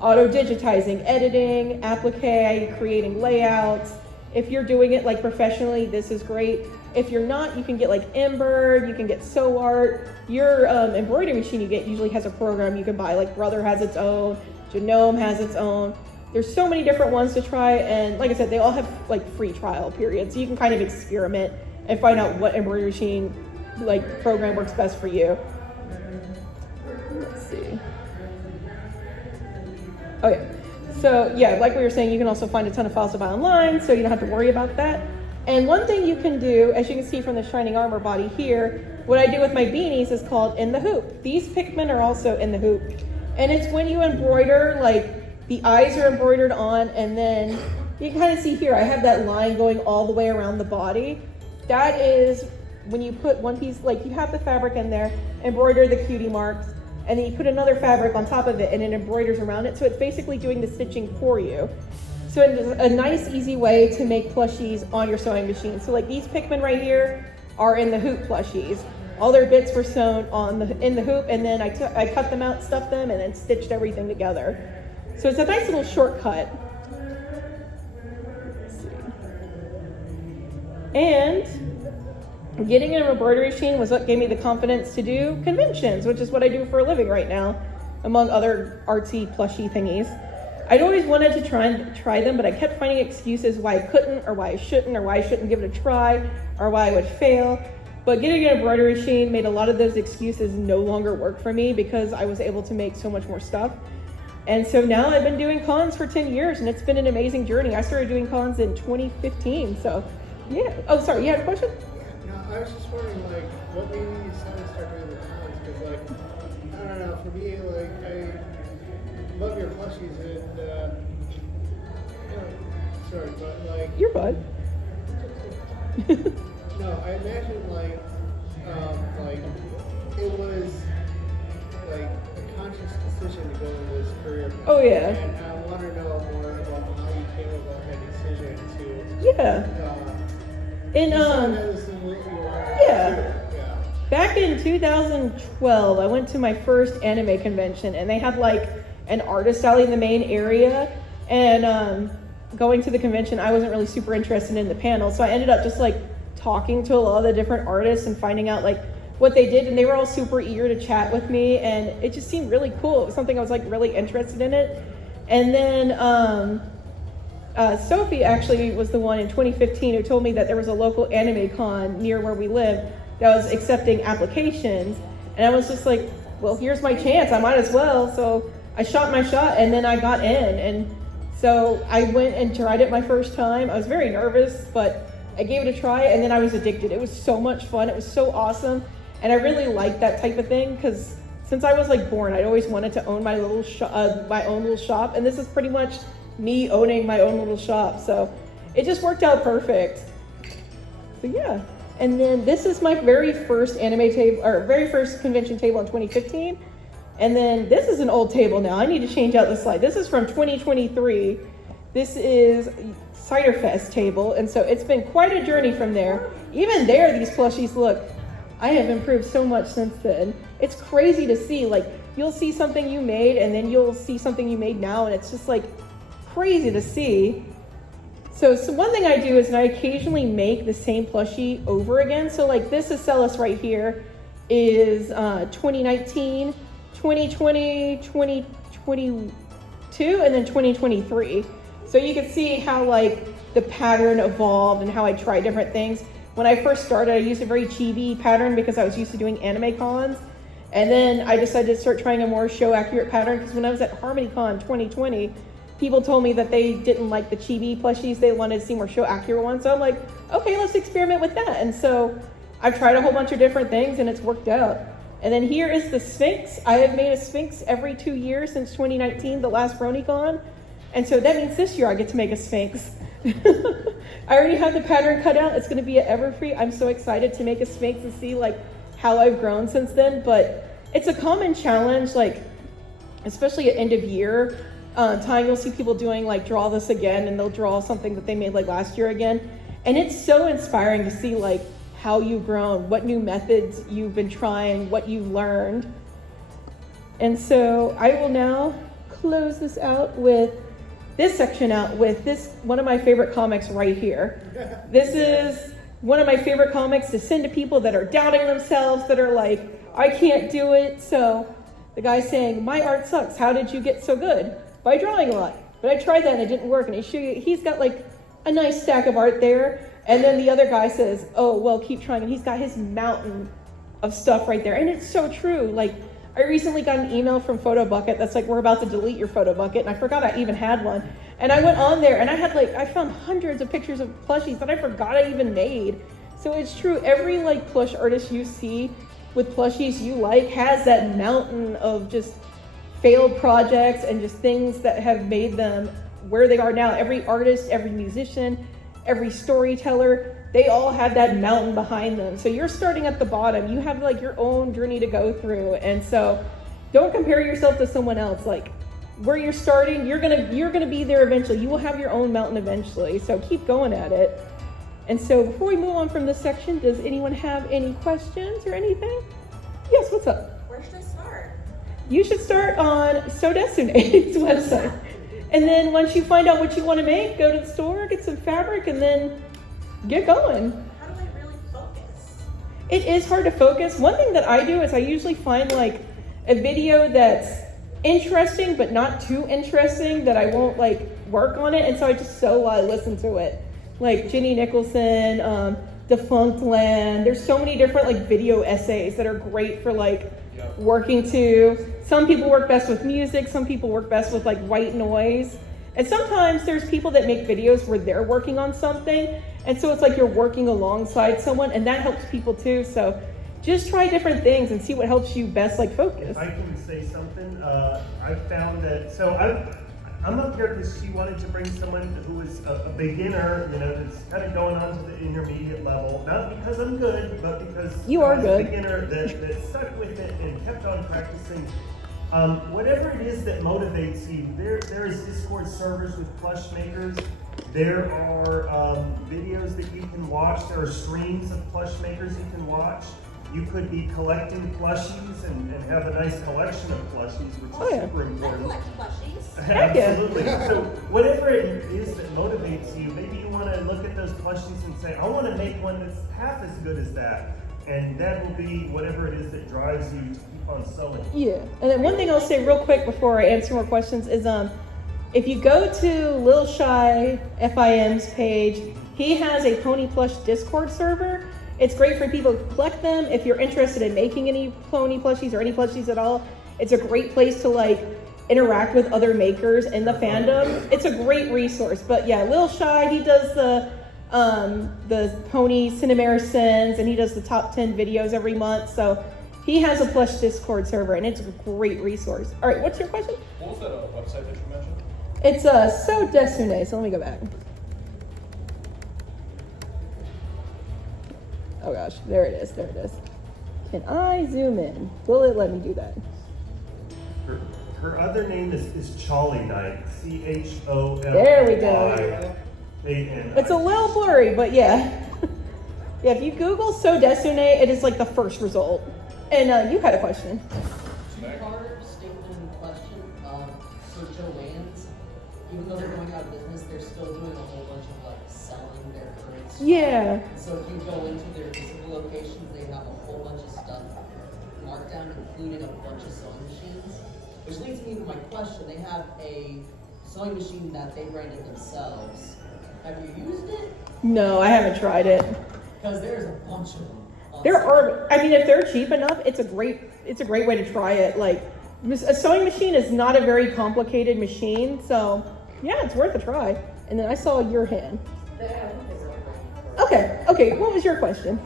auto digitizing, editing, applique, creating layouts. If you're doing it like professionally, this is great. If you're not, you can get like Ember, you can get Sew Art. Your embroidery machine you get usually has a program you can buy, like Brother has its own, Genome has its own. There's so many different ones to try, and like I said, they all have like free trial periods, so you can kind of experiment and find out what embroidery machine like program works best for you. Let's see. Oh yeah. So yeah, like we were saying, you can also find a ton of files to buy online, so you don't have to worry about that. And one thing you can do, as you can see from the Shining Armor body here, what I do with my beanies is called in the hoop. These Pikmin are also in the hoop. And it's when you embroider, like the eyes are embroidered on, and then you can kind of see here, I have that line going all the way around the body. That is when you put one piece, like you have the fabric in there, embroider the cutie marks, and then you put another fabric on top of it and it embroiders around it. So it's basically doing the stitching for you. So it's a nice, easy way to make plushies on your sewing machine. So like these Pikmin right here are in the hoop plushies. All their bits were sewn in the hoop, and then I cut them out, stuffed them, and then stitched everything together. So it's a nice little shortcut. Let's see. And getting an embroidery machine was what gave me the confidence to do conventions, which is what I do for a living right now, among other artsy plushy thingies. I'd always wanted to try them, but I kept finding excuses why I couldn't, or why I shouldn't give it a try, or why I would fail. But getting an embroidery machine made a lot of those excuses no longer work for me, because I was able to make so much more stuff. And so now I've been doing cons for 10 years, and it's been an amazing journey. I started doing cons in 2015, so yeah. Oh, sorry, you had a question? No, I was just wondering, like, what made you decide to start doing the cons? Because, like, I don't know, for me, like, I love your plushies, and, you know, sorry, but, like... You're bud. No, I imagine, like, it was, like, a conscious decision to go in this career path. Oh, yeah. And I want to know more about how you came about that decision to... Yeah. Yeah. Back in 2012, I went to my first anime convention, and they had like an artist alley in the main area. And going to the convention, I wasn't really super interested in the panel, so I ended up just like talking to a lot of the different artists and finding out like what they did, and they were all super eager to chat with me, and it just seemed really cool. It was something I was like really interested in it. And then Sophie actually was the one in 2015 who told me that there was a local anime con near where we live that was accepting applications. And I was just like, well, here's my chance, I might as well. So I shot my shot, and then I got in. And so I went and tried it my first time. I was very nervous, but I gave it a try, and then I was addicted. It was so much fun. It was so awesome. And I really liked that type of thing, because since I was like born, I'd always wanted to own my little my own little shop. And this is pretty much me owning my own little shop. So it just worked out perfect. So yeah. And then this is my very first anime table, or very first convention table in 2015. And then this is an old table now. I need to change out the slide. This is from 2023. This is Cider Fest table. And so it's been quite a journey from there. Even there, these plushies look, I have improved so much since then. It's crazy to see, like, you'll see something you made, and then you'll see something you made now, and it's just like crazy to see. So one thing I do is I occasionally make the same plushie over again. So like this Acellus right here is 2019, 2020, 2022, and then 2023. So you can see how like the pattern evolved and how I tried different things. When I first started, I used a very chibi pattern because I was used to doing anime cons. And then I decided to start trying a more show accurate pattern, because when I was at HarmonyCon 2020, people told me that they didn't like the chibi plushies. They wanted to see more show accurate ones. So I'm like, okay, let's experiment with that. And so I've tried a whole bunch of different things, and it's worked out. And then here is the Sphinx. I have made a Sphinx every 2 years since 2019, the last BronyCon. And so that means this year I get to make a Sphinx. I already have the pattern cut out. It's going to be at Everfree. I'm so excited to make a Sphinx and see like how I've grown since then. But it's a common challenge, like especially at end of year time, you'll see people doing like draw this again, and they'll draw something that they made like last year again. And it's so inspiring to see like how you've grown, what new methods you've been trying, what you've learned. And so I will now close this out with this section out with this, one of my favorite comics right here. This is one of my favorite comics to send to people that are doubting themselves, that are like, I can't do it. So the guy's saying, my art sucks. How did you get so good? By drawing a lot. But I tried that and it didn't work. And he's got like a nice stack of art there. And then the other guy says, oh, well, keep trying. And he's got his mountain of stuff right there. And it's so true. Like, I recently got an email from Photo Bucket that's like, we're about to delete your Photo Bucket. And I forgot I even had one. And I went on there and I found hundreds of pictures of plushies that I forgot I even made. So it's true. Every like plush artist you see with plushies you like has that mountain of just failed projects and just things that have made them where they are now. Every artist, every musician, every storyteller, they all have that mountain behind them. So you're starting at the bottom. You have like your own journey to go through. And so don't compare yourself to someone else. Like where you're starting, you're gonna be there eventually. You will have your own mountain eventually. So keep going at it. And so before we move on from this section, does anyone have any questions or anything? Yes, what's up? Where should I start? You should start on Sodesune's website. And then once you find out what you want to make, go to the store, get some fabric, and then get going. How do I really focus? It is hard to focus. One thing that I do is I usually find like a video that's interesting but not too interesting that I won't like work on it, and so I just listen to it. Like Jenny Nicholson, Defunct Land. There's so many different like video essays that are great for like working to. Some people work best with music, some people work best with like white noise. And sometimes there's people that make videos where they're working on something, and so it's like you're working alongside someone, and that helps people too. So just try different things and see what helps you best like focus. If I can say something, I found that, so I'm up here because she wanted to bring someone who is a beginner, that's kind of going on to the intermediate level. Not because I'm good, but because you are I was good. A beginner that stuck with it and kept on practicing. Whatever it is that motivates you, there is Discord servers with plush makers. There are videos that you can watch. There are streams of plush makers you can watch. You could be collecting plushies and have a nice collection of plushies, which is super I important. collect plushies. Absolutely. So whatever it is that motivates you, maybe you want to look at those plushies and say, I want to make one that's half as good as that. And that will be whatever it is that drives you to keep on sewing. Yeah, and then one thing I'll say real quick before I answer more questions is if you go to Lil Shy FIM's page, he has a Pony Plush Discord server. It's great for people to collect them. If you're interested in making any pony plushies or any plushies at all, it's a great place to like interact with other makers in the fandom. It's a great resource. But yeah, Lil Shy, he does the Pony Cinemare Sins, and he does the top 10 videos every month. So he has a plush Discord server, and it's a great resource. All right, what's your question? What was that website that you mentioned? It's Sodesune. So let me go back. Oh gosh, there it is. Can I zoom in? Will it let me do that? Her other name is Cholly Knight. CHOLLY. There we go. It's a little blurry, but yeah. Yeah, if you Google Sodesune, it is like the first result. And you had a question. Two-part statement in question. For Joann's, even though they're going out of business, they're still doing a whole bunch of like selling their current stuff. Yeah. So if you go into their physical locations, they have a whole bunch of stuff marked down, including a bunch of sewing machines. Which leads me to my question. They have a sewing machine that they branded themselves. Have you used it? No, I haven't tried it. Because there's a bunch of them. There are, I mean, if they're cheap enough, it's a great way to try it. Like, a sewing machine is not a very complicated machine, so yeah, it's worth a try. And then I saw your hand. Okay, what was your question?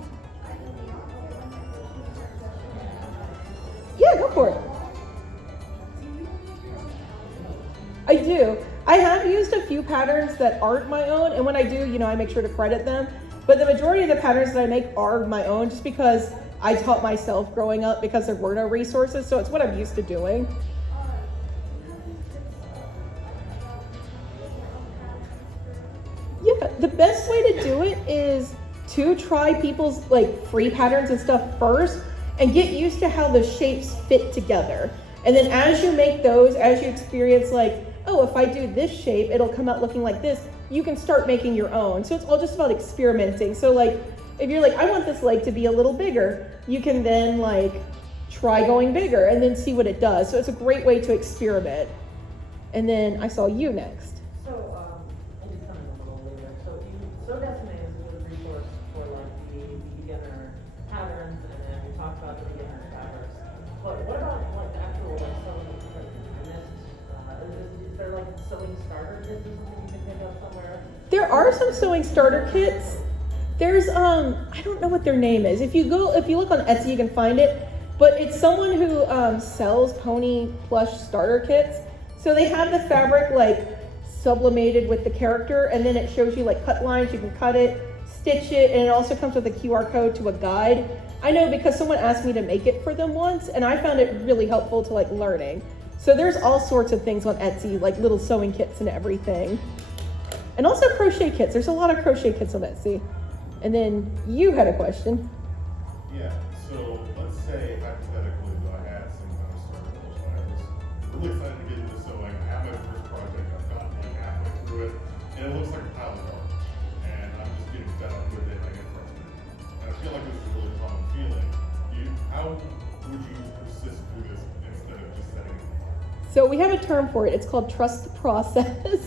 Yeah, go for it. I do. I have used a few patterns that aren't my own, and when I do, I make sure to credit them. But the majority of the patterns that I make are my own, just because I taught myself growing up because there were no resources, so it's what I'm used to doing. Yeah, the best way to do it is to try people's like free patterns and stuff first and get used to how the shapes fit together. And then as you make those, as you experience like, oh, if I do this shape, it'll come out looking like this, you can start making your own. So it's all just about experimenting. So like if you're like, I want this leg to be a little bigger, you can then like try going bigger and then see what it does. So it's a great way to experiment. And then I saw you next. So, I just kind of a little later. So Destiny is a good resource for like the beginner patterns, and then we talked about the beginner patterns. But what about like the actual like sewing? Is there like sewing starter kits or something you can pick up somewhere? There are some sewing starter kits. There's I don't know what their name is. If you look on Etsy, you can find it. But it's someone who sells pony plush starter kits. So they have the fabric like sublimated with the character, and then it shows you like cut lines. You can cut it, stitch it, and it also comes with a QR code to a guide. I know because someone asked me to make it for them once, and I found it really helpful to like learning. So there's all sorts of things on Etsy, like little sewing kits and everything. And also crochet kits. There's a lot of crochet kits on Etsy. And then you had a question. Yeah, so let's say hypothetically that I had some kind of starter kit. I was really excited to get into sewing. I have my first project. I've gotten like halfway through it, and it looks like a pile of garbage. And I'm just getting fed up with it. I get frustrated. And I feel like this is a really common feeling. How would you persist through this instead of just setting it? So we have a term for it. It's called trust the process.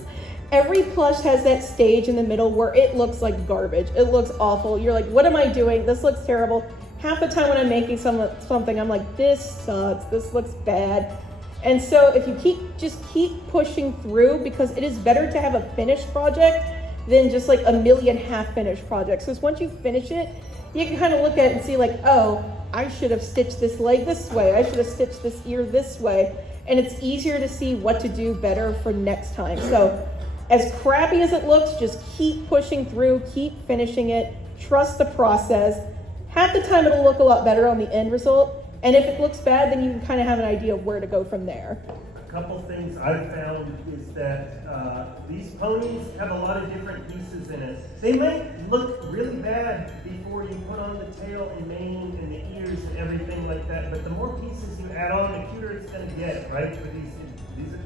Every plush has that stage in the middle where it looks like garbage. It looks awful. You're like, what am I doing? This looks terrible. Half the time when I'm making something, I'm like, this sucks. This looks bad. And so if you just keep pushing through, because it is better to have a finished project than just like a million half-finished projects. Because once you finish it, you can kind of look at it and see like, oh, I should have stitched this leg this way. I should have stitched this ear this way. And it's easier to see what to do better for next time. So as crappy as it looks, just keep pushing through, keep finishing it, trust the process. Half the time it'll look a lot better on the end result. And if it looks bad, then you can kind of have an idea of where to go from there. A couple things I've found is that these ponies have a lot of different pieces in it. They might look really bad before you put on the tail and mane and the ears and everything like that, but the more pieces you add on, the cuter it's going to get, right?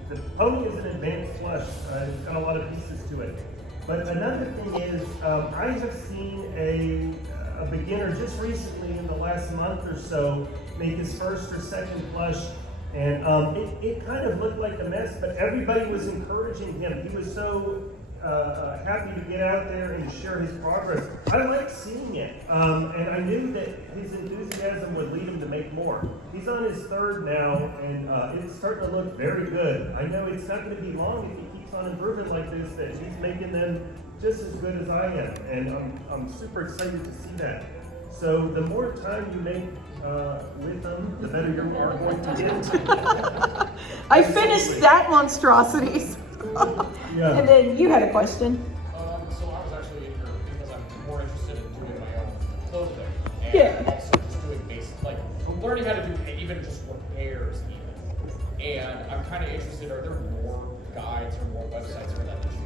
The pony is an advanced plush. It's got a lot of pieces to it. But another thing is, I have seen a beginner just recently in the last month or so make his first or second plush, and it kind of looked like a mess, but everybody was encouraging him. He was so happy to get out there and share his progress. I like seeing it, and I knew that his enthusiasm would lead him to make more. He's on his third now, and it's starting to look very good. I know it's not going to be long if he keeps on improving like this, that he's making them just as good as I am, and I'm super excited to see that. So the more time you make with them, the better you are going to get. I finished that monstrosity. Yeah. And then you had a question. So I was actually in here because I'm more interested in doing my own clothing. And Yeah. also just doing basic, like, learning how to do even just repairs even. And I'm kind of interested, are there more guides or more websites for that to choose?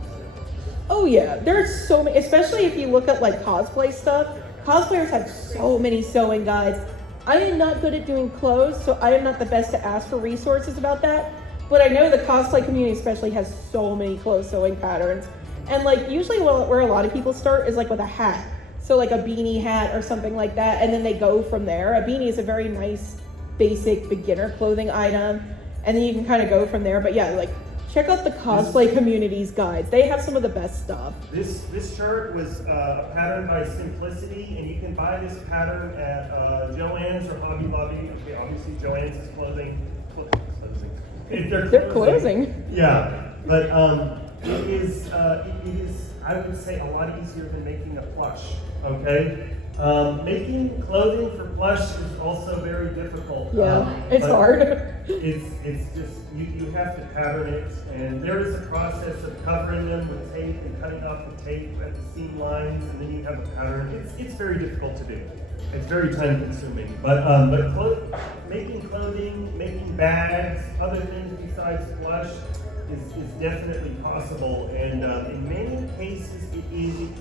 Oh yeah, there's so many, especially if you look at like cosplay stuff. Cosplayers have so many sewing guides. I am not good at doing clothes, so I am not the best to ask for resources about that. But I know the cosplay community especially has so many clothes sewing patterns. And like usually where a lot of people start is like with a hat. So like a beanie hat or something like that, and then they go from there. A beanie is a very nice, basic beginner clothing item, and then you can kind of go from there. But yeah, like check out the cosplay community's guides. They have some of the best stuff. This shirt was patterned by Simplicity, and you can buy this pattern at Joann's or Hobby Lobby. Okay, obviously Joann's is clothing. They're closing. Yeah, but it is I would say a lot easier than making a plush. Okay, making clothing for plush is also very difficult. Yeah, it's hard. It's just you have to pattern it, and there is a process of covering them with tape and cutting off the tape at the seam lines, and then you have a pattern. It's very difficult to do. It's very time consuming, but making clothing, making bags, other things besides plush is definitely possible, and in many cases it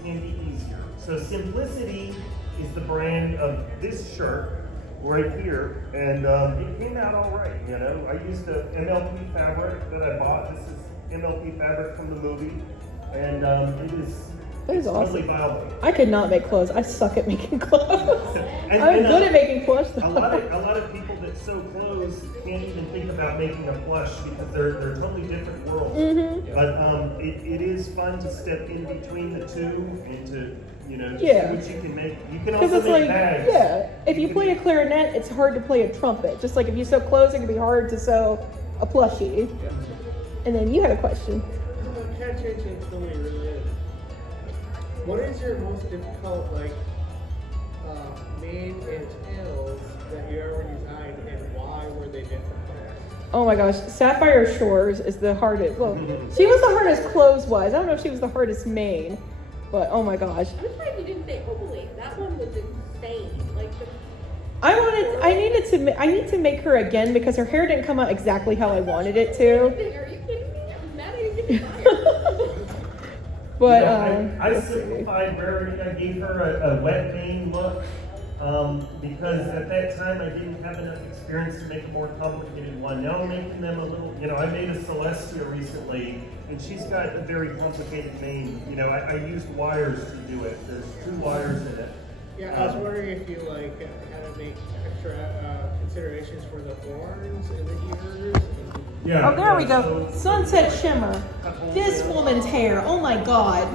can be easier. So Simplicity is the brand of this shirt right here, and it came out all right. You know, I used the MLP fabric that I bought. This is MLP fabric from the movie, and That is It's totally awesome. viable. I could not make clothes. I suck at making clothes. And- I'm and, good at making plush A though. lot of people that sew clothes can't even think about making a plush because they're totally different worlds. Mhm. But it is fun to step in between the two and to just Yeah. see what you can make. You can Because also it's make like, bags. yeah, if you play a clarinet, it's hard to play a trumpet. Just like if you sew clothes, it can be hard to sew a plushie. And then you had a question. Kind of changing totally related. What is your most difficult, like, main and tails that you ever designed, and why were they difficult? Oh my gosh, Sapphire Shores is the hardest. Well, she was the hardest clothes-wise. I don't know if she was the hardest main, but oh my gosh. I'm surprised you didn't say ovally. That one was insane. Like, I need to make her again because her hair didn't come out exactly how I wanted it to. are you kidding me? I'm mad I didn't get fired. But I let's see. simplified Rarity. I gave her a wet mane look because at that time I didn't have enough experience to make a more complicated one. Now I'm making them a little, I made a Celestia recently, and she's got a very complicated mane. I used wires to do it. There's 2 wires in it. Yeah, I was wondering if you, like, had to make extra considerations for the horns and the ears. Yeah. Oh, there we go. so- Sunset Shimmer. This woman's hair. Oh my god.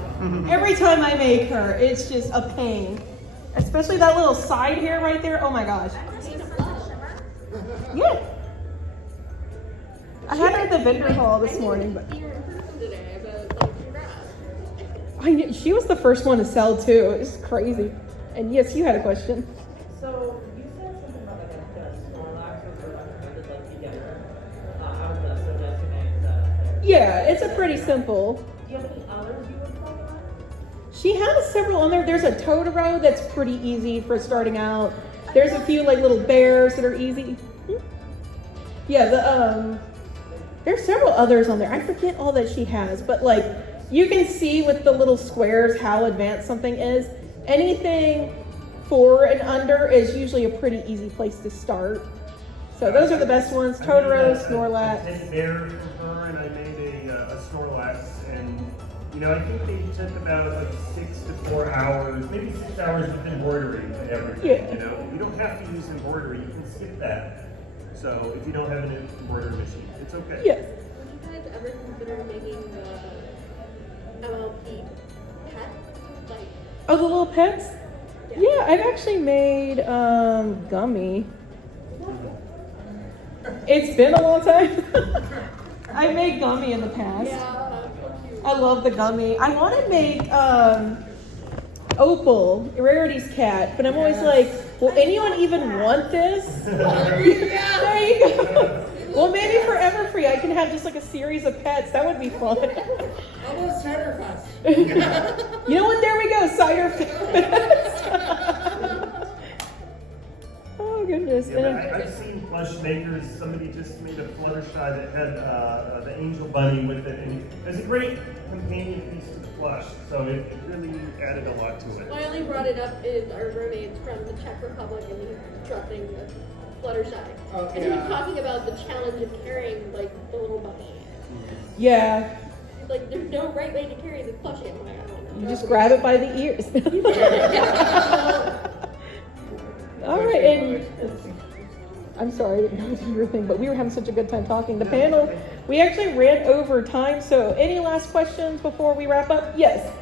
Every time I make her, it's just a pain. Especially that little side hair right there. Oh my gosh. Yeah. I had her at the vendor hall this morning, but You're in person today, but like, congrats. I knew, she was the first one to sell too. It's crazy. And yes, you had a question. So you said something about like a Snorlax was recommended like beginner. How does so Jessica Yeah, it's a pretty simple. Do you have any others you would recommend? She has several on there. There's a Totoro that's pretty easy for starting out. There's a few like little bears that are easy. Yeah, there's several others on there. I forget all that she has, but like you can see with the little squares how advanced something is. Anything 4 and under is usually a pretty easy place to start. So those are the best ones. Totoro, I made a Snorlax. teddy bear from her, and I made a Snorlax, and I think they took about like 6 to 4 hours, maybe 6 hours with embroidery and everything. Yeah. You don't have to use embroidery; you can skip that. So if you don't have an embroidery machine, it's okay. Yes. Would you guys ever consider making the MLP pet? Like, Oh, the little pets? Yeah, I've actually made gummy. It's been a long time. I made gummy in the past. yeah, so cute. I love the gummy. I want to make Opal, Rarity's cat, but I'm always like, will anyone even want this? There you go. Well, maybe for Everfree, I can have just like a series of pets. That would be fun. Almost cider fest. You know what? There we go. Cider Fest. Oh, goodness. Yeah, but I've seen plush makers. Somebody just made a Fluttershy that had the angel bunny with it, and it's a great companion piece to the plush. So it really added a lot to it. I only brought it up in our roommates from the Czech Republic, and he was dropping the Fluttershy. Oh, And he was yeah. talking about the challenge of carrying, like, the little bunny. Yeah. He's like, there's no right way to carry this plushie. I'm like, I don't know. You just grab it by the ears. All right, and I'm sorry I didn't go to your thing, but we were having such a good time talking. The panel, we actually ran over time, so any last questions before we wrap up? Yes. This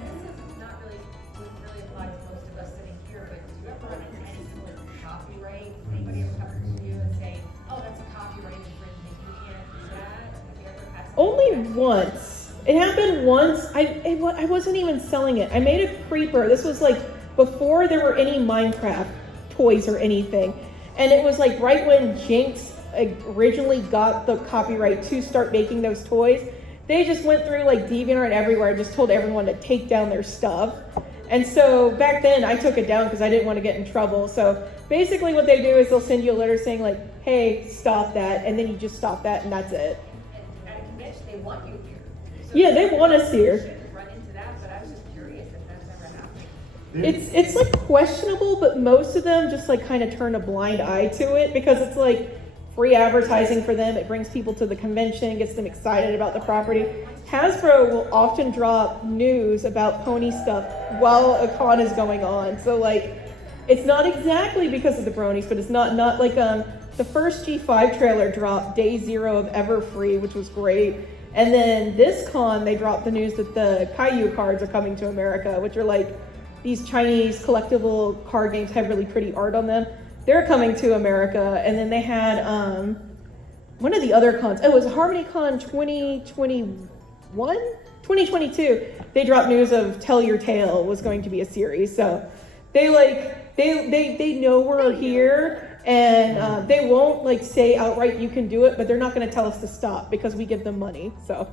is not really, wouldn't really apply to most of us sitting here, but do you ever run into any sort of copyright? Anybody ever come to you and say, oh, that's a copyright infringement, you can't do that? Have you ever had Only once. It happened once. I wasn't even selling it. I made a creeper. This was like before there were any Minecraft toys or anything. And it was like right when Jinx originally got the copyright to start making those toys. They just went through like DeviantArt everywhere and just told everyone to take down their stuff. And so back then I took it down because I didn't want to get in trouble. So basically what they do is they'll send you a letter saying like, hey, stop that. And then you just stop that and that's it. at a convention, they want you here. So Yeah, they want us here. shouldn't run into that, but I was just curious if that's ever happened. Dude, It's like questionable, but most of them just like kind of turn a blind eye to it because it's like free advertising for them. It brings people to the convention, gets them excited about the property. Hasbro will often drop news about pony stuff while a con is going on. So like, it's not exactly because of the bronies, but it's not like the first G5 trailer dropped day 0 of Everfree, which was great. And then this con, they dropped the news that the Caillou cards are coming to America, which are like these Chinese collectible card games, have really pretty art on them. They're coming to America. And then they had one of the other cons, it was HarmonyCon 2022. They dropped news of Tell Your Tale was going to be a series. So they know we're here. And they won't like say outright you can do it, but they're not going to tell us to stop because we give them money. So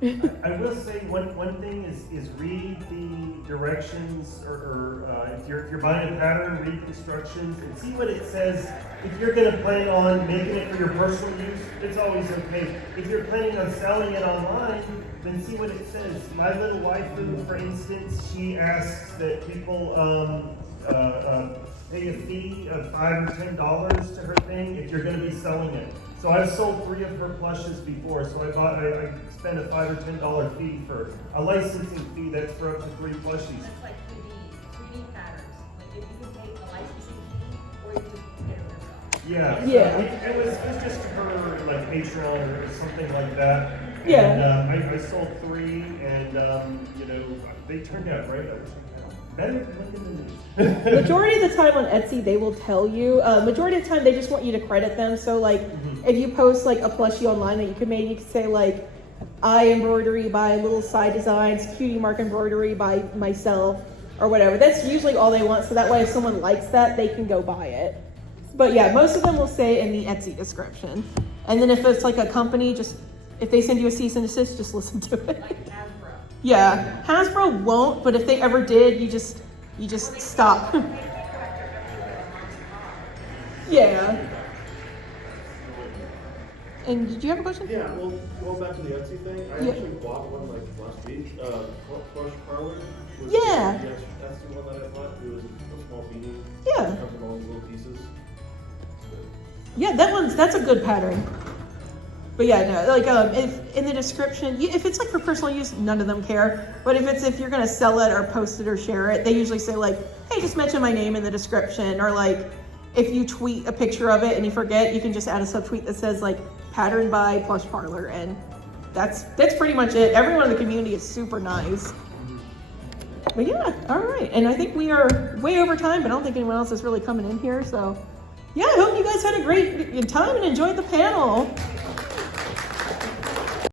I will say one thing is read the directions, or if you're buying a pattern, read instructions and see what it says. If you're going to plan on making it for your personal use, it's always okay. If you're planning on selling it online, then see what it says. My little waifu, for instance, she asks that people pay a fee of $5 or $10 to her thing if you're going to be selling it. So I've sold 3 of her plushes before. So I spent a $5 or $10 fee for a licensing fee that's for up to 3 plushies. That's like 3D patterns. Like if you can pay a licensing fee, or you just get it yourself. Yeah. Yeah. It was just her like Patreon or something like that. Yeah. And I sold 3, and they turned out great. Better looking than me. majority of the time on Etsy, they will tell you. Majority of the time, they just want you to credit them. So like, if you post like a plushie online that you can make, you can say like, I embroidery by Little Side Designs, Cutie Mark embroidery by myself, or whatever. That's usually all they want. So that way, if someone likes that, they can go buy it. But yeah, most of them will say in the Etsy description. And then if it's like a company, just if they send you a cease and desist, just listen to it. Like Hasbro. Yeah, Hasbro won't, but if they ever did, you just stop. Yeah. And did you have a question? Yeah, well, going back to the Etsy thing, I actually bought one like last week. Plush Parlor. Yeah. That's the one that I bought. It was a small beanie. Yeah. It comes in all these little pieces. Yeah, that's a good pattern. But yeah, no, like if in the description, if it's like for personal use, none of them care. But if you're gonna sell it or post it or share it, they usually say like, hey, just mention my name in the description, or like if you tweet a picture of it and you forget, you can just add a subtweet that says like patterned by Plush Parlor, and that's pretty much it. Everyone in the community is super nice. But yeah, all right, and I think we are way over time, but I don't think anyone else is really coming in here, so yeah, I hope you guys had a great time and enjoyed the panel.